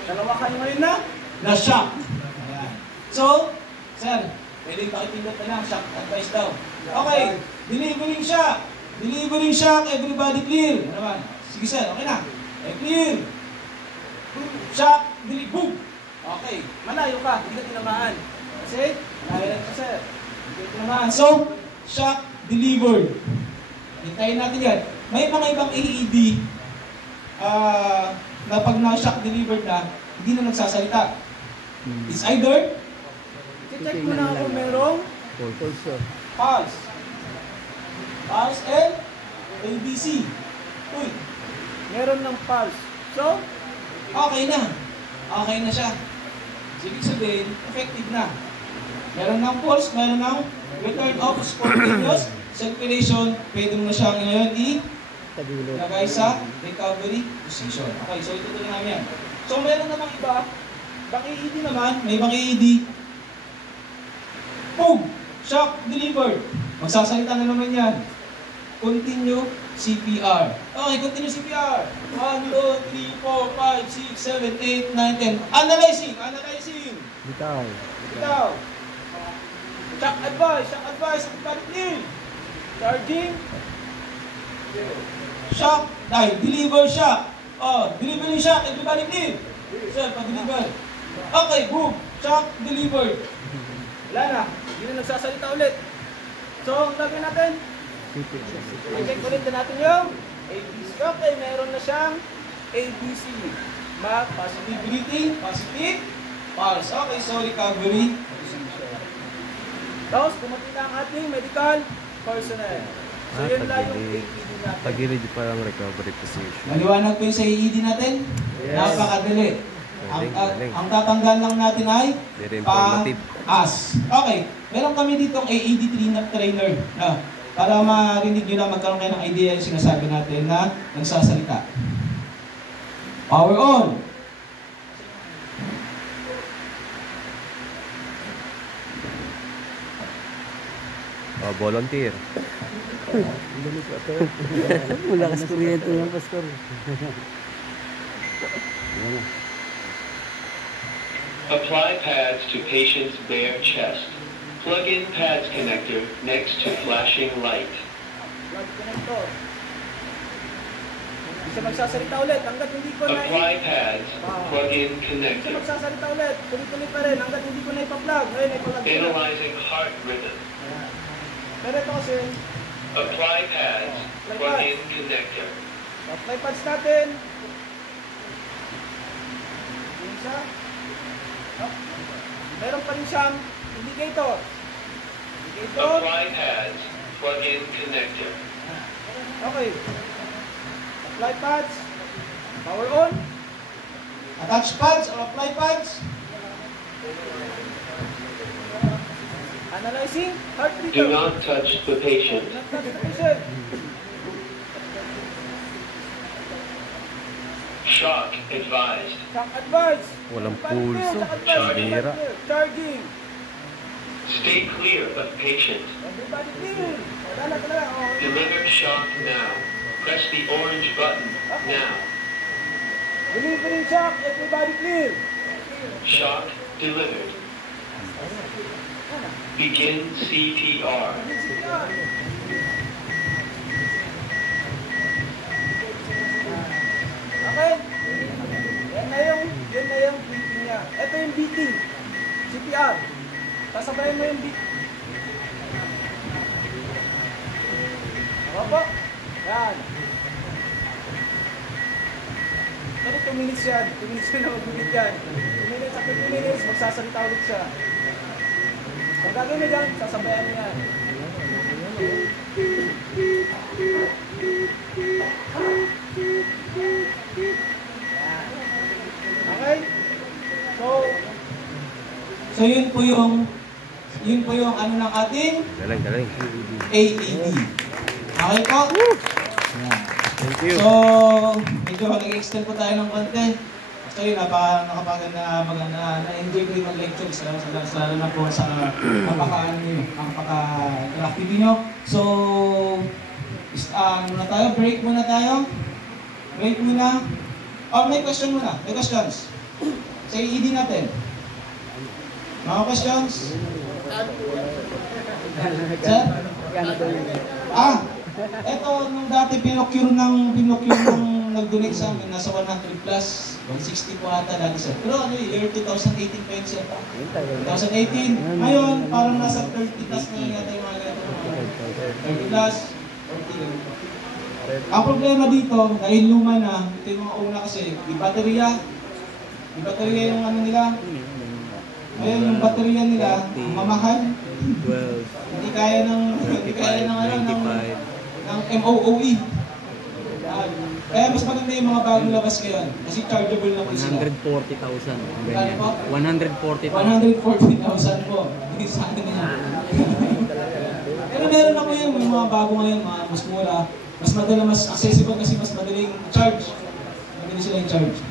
Dalawa kayo ngayon na shock. Ayan. So, sir, pwede pakipindot na lang, shock advice daw. Okay, delivering shock. Delivering shock, everybody clear. Ano naman? Sige sir, okay na. Clear. Shock, boom. Okay, malayo ka, hindi ka tinamaan. Kasi, malayo lang ka sir. Hindi ka tinamaan. So, shock delivered. Hintayin natin yan. May mga ibang AED na pag na-shock delivered na, hindi na nagsasalita. It's either, check mo na kung merong pulse. Pulse and ABC. Uy, meron ng pulse. So, okay na. Okay na siya. Ibig sabihin, effective na. Meron ng pulse, meron ng return of spontaneous circulation. Pwede mo na siya ngayon ilagay sa recovery position. Okay, so itutuloy namin yan. So meron namang iba, ibang AED naman, may ibang AED. Boom! Shock delivered. Magsasalita na naman yan. Continue CPR. Okay, continue CPR. 1, 2, 3, 4, 5, 6, 7, 8, 9, 10. Analyzing. Bitaw. Shock advice. Everybody clear. Charging. Shock. Deliver shock. Delivering shock. Everybody clear. Sir, pag-deliver. Okay, boom. Shock delivered. Wala na. Hindi na nagsasalita ulit. So, ang gagawin natin, i-check ulit na natin yung ABC. Okay, meron na siyang ABC. Positive breathing, positive pulse. Okay, so recovery. Tapos, pumunti na ang ating medical personnel. So, yun lang yung AED natin. Tagilid pa ang recovery position. Maliwanag po yung sa AED natin? Yes. Napakadali. Ang tatanggal lang natin ay very informative. paas. Okay, meron kami ditong AED trainer. Para marinig nyo na, magkaroon kayo ng idea yung sinasabi natin na nagsasalita. Power on! Volunteer. Malakas kuryente yan, Pastor. Apply pads to patient's bare chest. Plug in pads connector next to flashing light. Plug connector. Isa magsasalita ulit hanggat hindi ko na Apply pads, plug in Isa connector. magsasalita ulit, tuloy-tuloy pa rin hanggat hindi ko na ipa-plug. Ngayon, ipa-plug ko na. Analyzing heart rhythm. Pero ito kasi, Apply pads, plug in connector. apply pads natin. Isa. Meron pa rin siyang indicator. Apply pads, plug in connector. Okay. Apply pads. Power on. Attach pads or apply pads. Analyzing heart rhythm. Do not touch the patient. Do not touch the patient. Shock advised. Shock advice. Walang Everybody clear, pulso. shock advice, Bihira. everybody clear. Charging. Stay clear of patient. Everybody clear. Wala na talaga. Oh. Deliver shock now. Press the orange button now. Delivering shock. Everybody clear. Shock delivered. Begin CPR. Okay? Yan na yung beating niya. Ito yung beating. CPR. Sasabayin mo yung beat. Ako po. Yan. Pero 2 minutes yan. 2 minutes na mag-minute yan. 2 minutes, after 2 minutes, magsasalita ulit siya. Ang gagawin niya dyan, sasabayan niya yan. Okay? So yun po yung ano ng ating Galing. AED. Okay po? Yan. Thank you. So, medyo nag-extend po tayo ng konti. Actually, maganda na-enjoy ko yung lecture lalo na po sa napaka-interactive nyo. So, muna tayo, break muna tayo. Break muna. May question muna. May questions? Sa AED natin. Mga questions? Sir? Eto, nung dati pinocure ng nag-donate sa amin, nasa 100 plus, 160 po ata dati sir. Pero year 2018 pa yun sir. 2018, ngayon, parang nasa 30 plus na yata yung mga ganito. 30 plus, 40. Ang problema dito, dahil luma na, ito yung mga una kasi, di baterya yung ano nila. Ngayon, yung baterya nila, mamahal. Hindi kaya ng MOOE. Kaya mas maganda yung mga bagong labas ngayon. Kasi chargeable na po sila. 140,000. 140,000 po. Hindi sa akin niya. Pero meron na po yung mga bago ngayon, mga mas mura. Mas madala, mas accessible kasi mas madaling charge. Madali sila yung charge.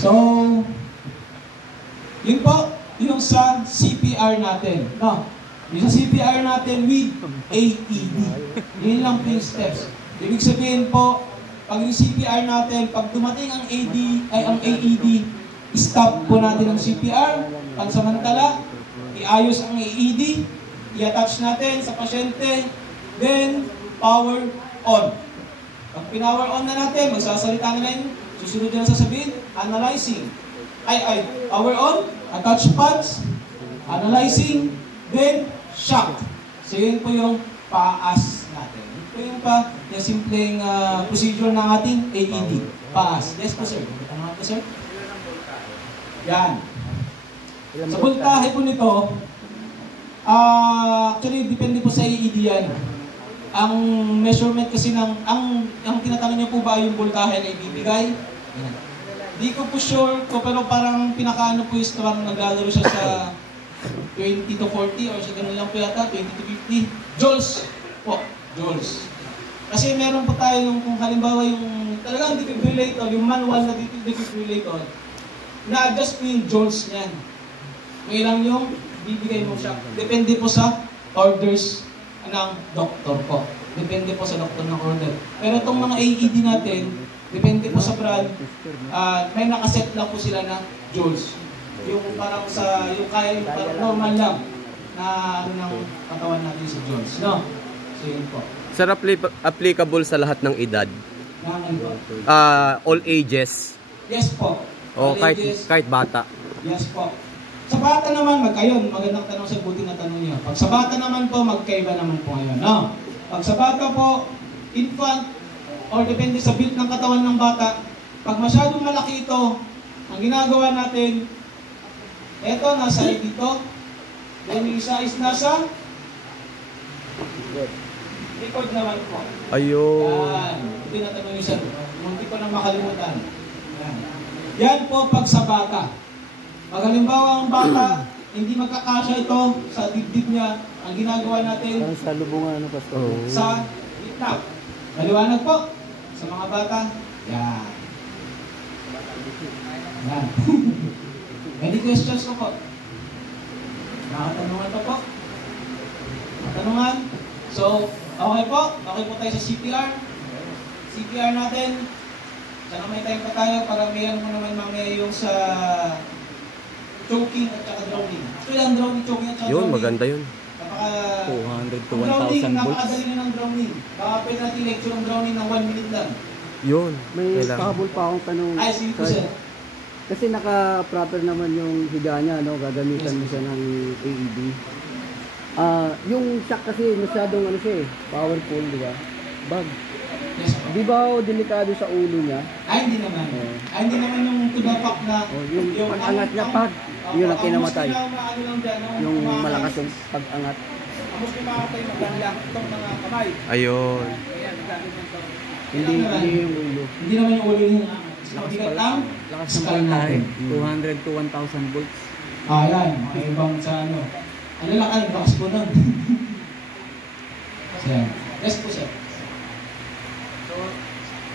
So, yun po, yung sa CPR natin. No, yung sa CPR natin with AED. Yun lang po yung steps. Ibig sabihin po, pag yung CPR natin, pag dumating ang AED, stop po natin ang CPR, pansamantala, iayos ang AED, i-attach natin sa pasyente, then power on. Pag pinower on na natin, magsasalita na lang, susunod na sasabihin, analyzing. Power on, attach pads, analyzing, then shock. So yun po yung paas natin. Ito yung yung simpleng procedure ng ating AED. Paas. Yes po sir. Tanong po sir. Yan. Sa voltahe po nito, actually depende po sa AED yan. Ang measurement kasi ang tinatanong niyo po ba yung voltahe na ibibigay? Yan. Di ko po sure ko, pero parang pinakaano po is parang naglalaro siya sa 20 to 40 or sa ganun lang po yata, 20 to 50 joules po, joules. Kasi meron po tayo yung kung halimbawa yung talagang defibrillator, yung manual na defibrillator, na-adjust po yung joules niyan. Kung ilang yung bibigay mo siya. Depende po sa orders ng doktor po. Depende po sa doktor ng order. Pero itong mga AED natin, depende po sa brand, may nakaset lang po sila na joules. Yung parang yung kaya, parang normal lang na ano ng katawan natin sa joules. No? So yun po. Sir, applicable sa lahat ng edad? All ages? Yes po. O kahit bata? Yes po. Sa bata naman, magandang tanong sa buti na tanong niyo. Pag sa bata naman po, magkaiba naman po ngayon. No? Pag sa bata po, infant, or depende sa build ng katawan ng bata, pag masyadong malaki ito, ang ginagawa natin, eto, nasa dito, then yung isa is nasa likod naman po. Ayun. Yan. Hindi natanong yung isa. Munti ko nang makalimutan. Yan. Yan po pag sa bata. Pag halimbawa ang bata, hindi magkakasya ito sa dibdib niya, ang ginagawa natin, sa lubungan, Pastor? Sa gitna. Maliwanag po. Sa mga bata, yan. Yan. Any questions ko po? Nakatanungan pa po? Nakatanungan? So, okay po. Okay po tayo sa CPR. CPR natin. Sana may time pa tayo para may ano mo naman mamaya yung sa choking at saka drowning. Actually, ang drowning, choking at saka drowning. Yun, maganda yun. 200 to 1,000 volts. volts. Napakadali na ng drowning. Baka pwede natin lecture ng drowning ng 1 minute lang. Yun. May pahabol pa akong tanong. Ay, sige po sir. Kasi naka-proper naman yung higa niya, no? Gagamitan mo siya ng AED. Yung shock kasi masyadong ano siya eh, powerful, di ba? Bag. Yes, po. Di ba delikado sa ulo niya? Ay, hindi naman. Ay, hindi naman yung tudapak na... Yung pag-angat niya, pag, yun ang kinamatay. Ano lang dyan, Yung malakas yung pag-angat. Ang mas kumakatay, maganda itong mga kamay. Ayun. Ayan, nagdadagdag ito. Hindi yung ulo. Hindi naman yung ulo yung mabigat lang. Lakas ng voltahe. 200 to 1,000 volts. Yan. May ibang sa ano. Ano lang kayo, bakas po nun. Sir. Yes po, sir. So,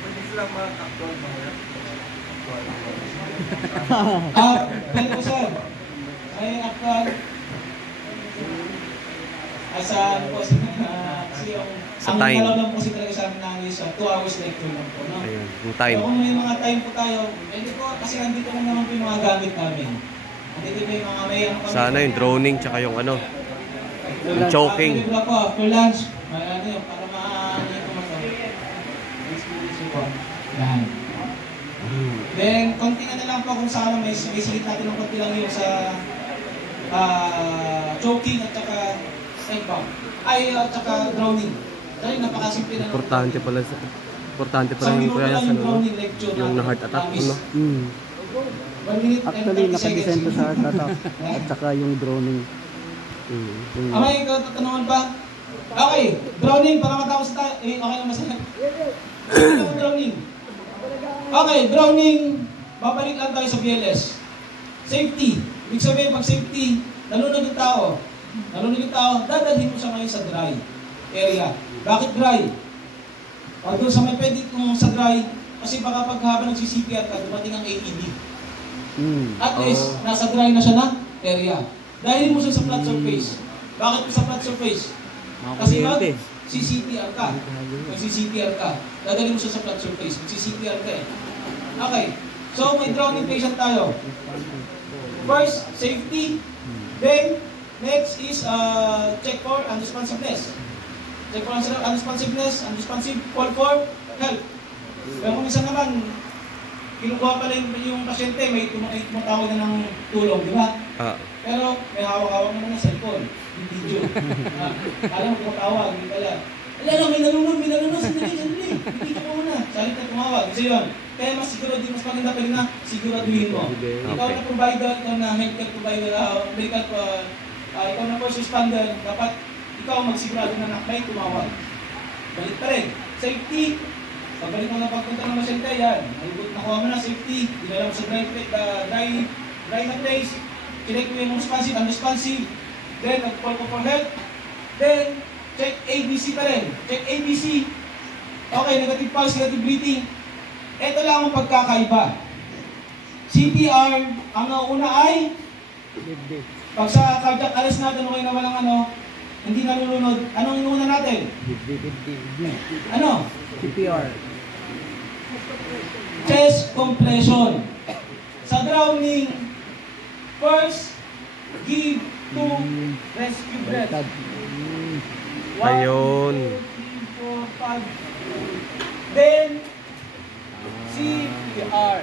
pwede silang mag-actual mo yan? Pwede po, sir. May actual. Sa ano po, kasi yung Sa ang time. dalaw lang po kasi talaga sa amin na is 2 hours lecture lang po, no? Ayun, yung time. So kung may mga time po tayo, hindi po, kasi nandito lang naman po yung mga gamit namin. Nandito po yung mga may ano kami. Sana yung droning tsaka yung ano, yung choking. After po, after lunch, ano yun, para ano yung tumatawag. Experience po. Yan. Then, konti na lang po kung saan may sigit natin ng konti lang yung sa choking at saka at saka drowning. Dahil napakasimple na. Importante pala yung kuya sa ano, yung na heart attack ano. 1 minute and Actually, 30 nakadesign seconds. to sa heart attack. At saka yung droning. Okay, tatanungan ba? Okay, drowning, para matapos tayo. Okay naman sa'yo. Drowning. Okay, drowning. Babalik lang tayo sa BLS. Safety. Ibig sabihin, pag safety, nalunod yung tao. Dadalhin mo siya ngayon sa dry area. Bakit dry? Pag doon sa may pwede kung sa dry, kasi baka paghabang nag-CPR ka, dumating ang AED. At least, nasa dry na siya na area. Dahil mo siya sa flat surface. Bakit mo sa flat surface? Kasi mag-CCPR ka. Mag-CCPR ka. Dadalhin mo siya sa flat surface. Mag-CCPR ka eh. Okay. So, may drowning patient tayo. First, safety. Then, next is check for unresponsiveness. Check for unresponsiveness, unresponsive, call for help. Pero kung minsan naman, kinukuha pala yung pasyente, may tumatawag na ng tulong, di ba? Pero may hawak-hawak naman ng cellphone, yung video. Alam mo, tumatawag, hindi pala. Alam, may nalunod, sandali, video ko muna. Salit na tumawag, kasi yun. Kaya mas maganda pa rin na siguraduhin mo. Ikaw na provider, ikaw na healthcare provider, ikaw na first responder, dapat ikaw magsigurado na may tumawag. Balik pa rin. Safety. Pagbalik mo na pagpunta ng pasyente, yan. Nakuha mo na safety. Dinala mo sa dry na place. Check mo yung responsive, unresponsive. Then, nag-call ko for help. Then, check ABC pa rin. Check ABC. Okay, negative pulse, negative breathing. Ito lang ang pagkakaiba. CPR, ang nauna ay pag sa cardiac arrest natin, okay na walang hindi nalulunod. Anong inuuna natin? Ano? CPR. Chest compression. Sa drowning, first, give 2 rescue breath. 1, 2, 3, 4, 5. Then, CPR.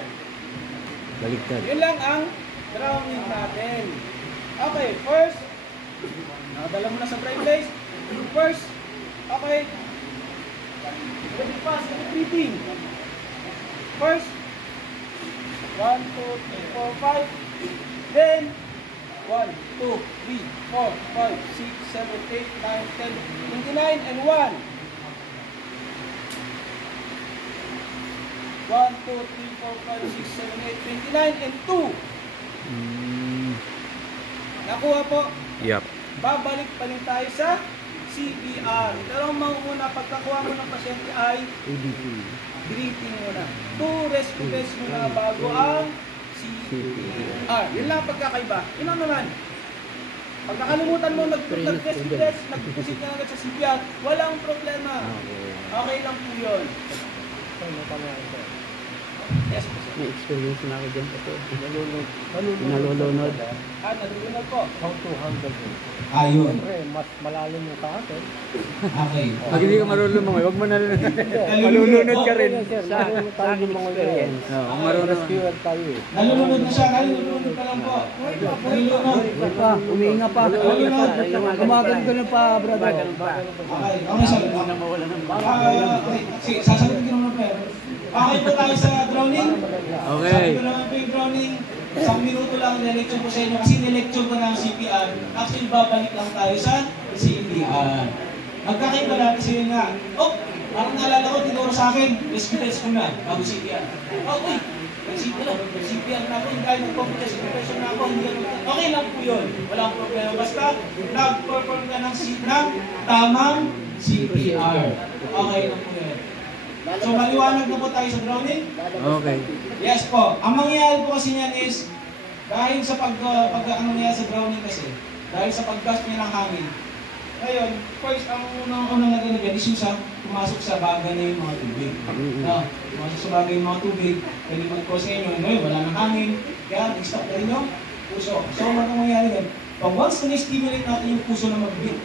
Baliktad. Yun lang ang drowning natin. Okay, first, nakadala mo na sa dry place. First, okay. Ready fast, breathing. First, 1, 2, 3, 4, 5. Then, 1, 2, 3, 4, 5, 6, 7, 8, 9, 10, 29, and 1. 1, 2, 3, 4, 5, 6, 7, 8, 29, and 2. Nakuha po? Yep. Babalik pa rin tayo sa CPR. Pero ang muna pagkakuha mo ng pasyente ay breathing muna. 2 rescue breaths muna bago ang CPR. Yun lang pagkakaiba. Yun lang naman. Pag nakalimutan mo nag-rescue breaths, nag-proceed ka agad sa CPR, walang problema. Okay lang po yun. Yes, May experience na ako dyan. Ito. Nalulunod. Nalulunod. Nalulunod po. How to handle it. Ayun. Siyempre, mas malalim yung kahatin. Okay. Pag hindi ka marunong mga, huwag mo nalulunod. Malulunod ka rin. Sa aking mga experience. Oo, marunong. Rescuer tayo eh. Nalulunod na siya. Nalulunod pa lang po. Nalulunod. Umiinga pa. Gumagano pa, brother. Okay. Okay, sir. Okay. Sige, sasagutin ko naman po. Okay po tayo sa drowning. Okay. Sabi ko naman po yung drowning. Isang minuto lang nilecture ko sa inyo kasi nilecture ko na ang CPR. Actually, babalik lang tayo sa CPR. Magkakaiba lang kasi nga, parang naalala ko, tinuro sa akin, rescue ko na, bago CPR. Uy, CPR na ako, yung kaya nag-competence compression na ako, hindi ako. Okay lang po yun, walang problema. Basta, nag-perform ka ng tamang CPR. Okay lang po yun. So, maliwanag na po tayo sa drowning? Okay. Yes po. Ang mangyayari po kasi niyan is, dahil sa ano niya sa drowning kasi, dahil sa pag-gust niya ng hangin. Ngayon, first, ang unang naganap yan is yung pumasok sa bagay na yung mga tubig. No? Pumasok sa bagay yung mga tubig, pwede mag-cause sa inyo, ngayon, wala nang hangin, kaya nag-stop na rin yung puso. So, ano mangyayari yan? Pag once na-stimulate natin yung puso na mag-beat,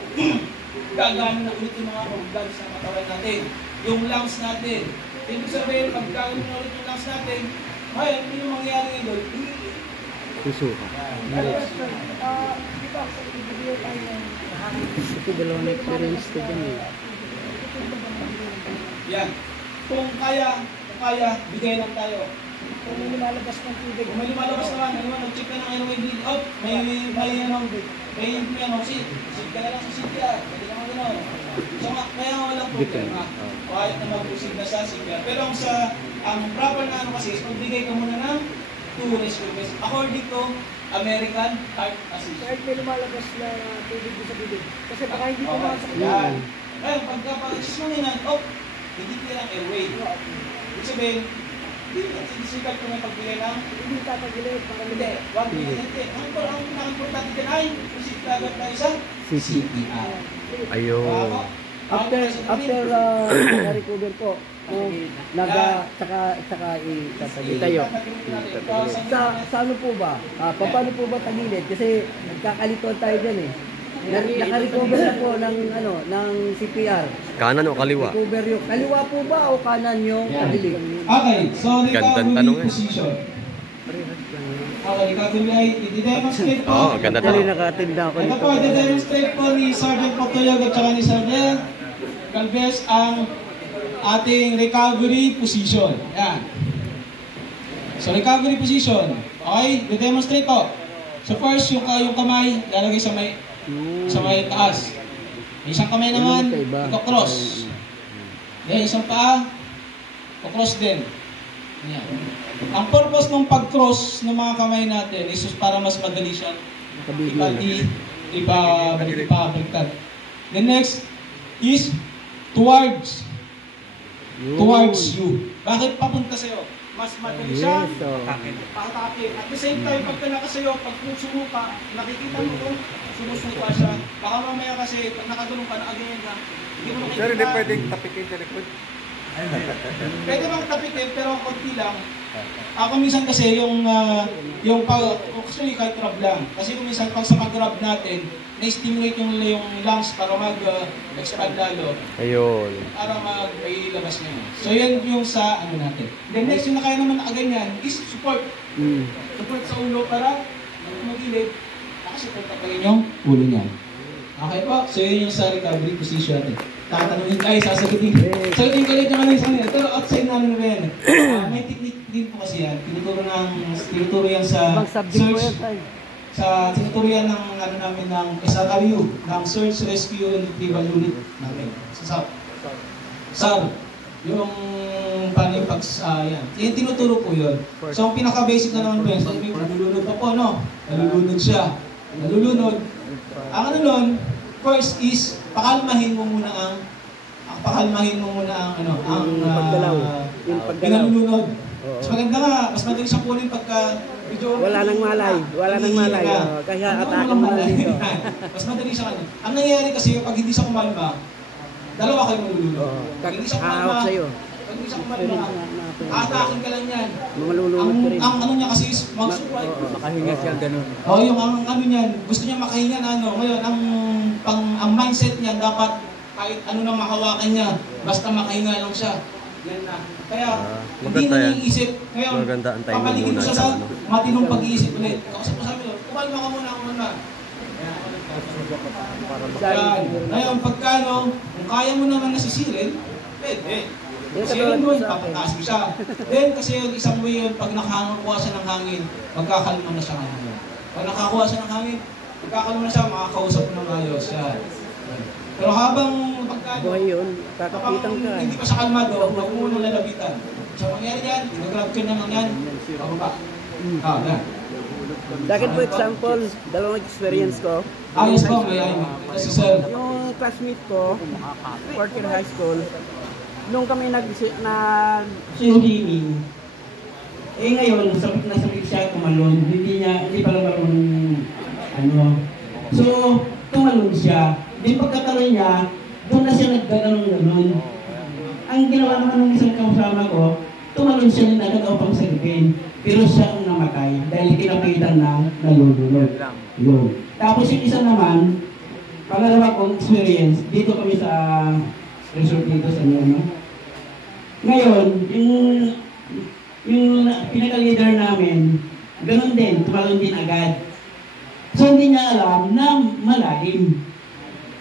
gagana na ulit yung mga organs na katawan natin. Yung lungs natin. Ibig sabihin, pag gagawin na ulit yung lungs natin, ngayon, ano yung mangyayari ngayon? Puso. Ito dalawang experience ko dyan eh. Yan. Kung kaya, bigay lang tayo. Kung may lumalabas ng tubig. Kung may lumalabas naman, nag-check ka ng airway bleed out, may sit ka na lang sa CPR. Pwede naman gano'n. So, kaya walang problema. Kahit na mag-usig na sa CPR. Pero ang proper na ano kasi is magbigay ka muna ng 2 rescue vests. According to American Heart Association. Kahit may lumalabas na tubig sa bibig. Kasi baka hindi pumasok yan. Ngayon, pagka-pag-assist mo nila, hindi lang airway. Ibig sabihin, sikat ko na pagbigay ng hindi tatagilid. Hindi, wag mo hindi. Ang pinaka-importante dyan ay proceed agad tayo sa CPR. Ayun. After recover po, tsaka itayo. Sa ano po ba? Paano po ba tagilid? Kasi nagkakalituan tayo dyan eh. Naka-recover na po ng CPR. Kanan o kaliwa? Recover yung kaliwa po ba o kanan yung tagilid? Okay, so Gandang tanong eh. position. Okay, recovery ay i-demonstrate po. Oo, ganda tanong. Nakatinda ako Ito po, i-demonstrate po ni Sergeant Poctoyog at saka ni Sergeant Galvez ang ating recovery position. Yan. So, recovery position. Okay, i-demonstrate po. So, first, yung kamay, lalagay sa may taas. Isang kamay naman, iko-cross. Yan, isang paa, iko-cross din. Yan. Ang purpose ng pag-cross ng mga kamay natin is para mas madali siyang ipabaliktad. The next is towards you. Bakit papunta sa'yo? Mas madali siya patakin. At the same time, pagka nakasayo, pag sumuka, nakikita mo kung sumusuka siya. Baka mamaya kasi, pag nakagulong ka, nakaganyan ka, hindi mo nakikita. Sir, hindi pwedeng tapikin sa likod. Pwede bang tapikin, pero konti lang. Ako minsan kasi actually kahit grab lang. Kasi kung minsan pag sa pag-grab natin, na-stimulate yung lungs para mag-expand lalo. Ayun. Para mag-ilabas niya. So yan yung sa ano natin. Then next, yung nakaya naman nakaganyan is support. Support sa ulo para mag-ilid. Nakasupport pa rin yung ulo niya. Okay po? So yun yung sa recovery position natin. Tatanungin kayo, sasagutin ko ulit yung kanina sa kanila. Pero outside na ano na yan. May technique din po kasi yan. Tinuturo yan sa search. Tinuturo yan ng ano namin ng SRU, ng Search, Rescue, and Retrieval Unit namin. Sa SAR. Yung paano yung yan. Yung tinuturo po yun. So ang pinaka-basic na naman po yun. So nalulunod pa po, no? Nalulunod siya. Nalulunod. Ang ano nun, first is, pakalmahin mo muna ang pinalulunod. Mas maganda nga, mas madali siyang kunin pagka medyo... Wala nang malay. Kaya atakan mo dito. Mas madali siya kanina. Ang nangyayari kasi, pag hindi siya kumalma, dalawa kayo malulunod. Pag hindi siya kumalma, Aatakin ka lang yan. Malulunod ka rin. Ang ano niya kasi is mag-survive. Makahinga siya ganun. Yung ang ano niyan, gusto niya makahinga na ano. Ngayon, ang mindset niya dapat kahit ano na mahawakan niya, basta makahinga lang siya. Yan na. Kaya, hindi maganda na yan. iisip. Ngayon, Maganda ang timing papaligid muna siya sa sa ano. matinong pag-iisip ulit. Kausap mo sabi ko, kumalma ka muna, kumalma. Yan. Ngayon, pagkano, kung kaya mo naman nasisilin, pwede. Sirin mo, papataas mo siya. Then, kasi yung isang way yun, pag nakakuha siya ng hangin, magkakalma na siya ngayon. Pag nakakuha siya ng hangin, magkakalma na siya, makakausap mo ng ayos. Yan. Pero habang pagkano, Buhay yun. Kakapitan ka. hindi pa siya kalmado, huwag mo nang lalabitan. So, mangyari yan, nag-grab ka naman yan, pababa. Yan. Bakit po example, dalawang experience ko. Ayos po, may kasi sir. Yung classmate ko, fourth year high school, nung kami swimming, eh ngayon, sabik siya tumalon. Hindi pala marunong ano. So, tumalon siya. Di pagkakaroon niya, doon na siya naggagalong-galong. Ang ginawa naman ng isang kasama ko, tumalon siya na nagagaw pang sagipin. Pero siya ang namatay dahil kinapitan na nalulunod. Yun. Tapos yung isa naman, pangalawa kong experience, dito kami sa resort dito sa Nemo. Ngayon, yung pinaka-leader namin, ganun din, tumalon din agad. So hindi niya alam na malalim.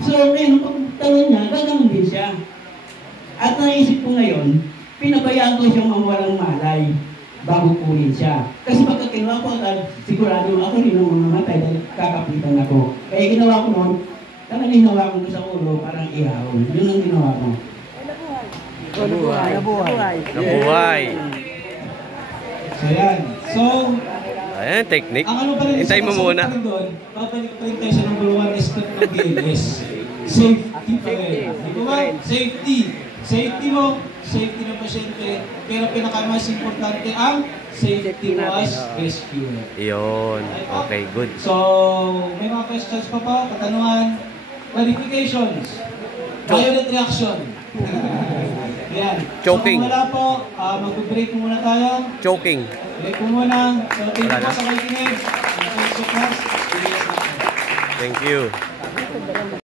So ngayon, pag talon niya, gagawin din siya. At naisip ko ngayon, pinabayaan ko siyang mawalang malay bago kunin siya. Kasi pagka kinuha ko agad, sigurado ako rin ang mamatay dahil kakapitan ako. Kaya ginawa ko noon, talagang hinawakan ko sa ulo, parang ihawon. Yun ang ginawa ko. Nabuhay. So yan. So, Ayan, technique. ang ano pa rin Hintay mo muna. babalik pa rin tayo sa number 1 is ng GLS. Safety pa rin. Di ba? Safety. Safety mo, safety ng pasyente, pero pinaka-mas importante ang safety mo as rescuer. Yun. Okay, good. So, may mga questions pa po, katanungan, clarifications, violent reaction. Ayan. Choking. So, kung wala po, mag-break muna tayo. Choking. Break mo muna. So, thank you Wala po na. sa makikinig. Thank you.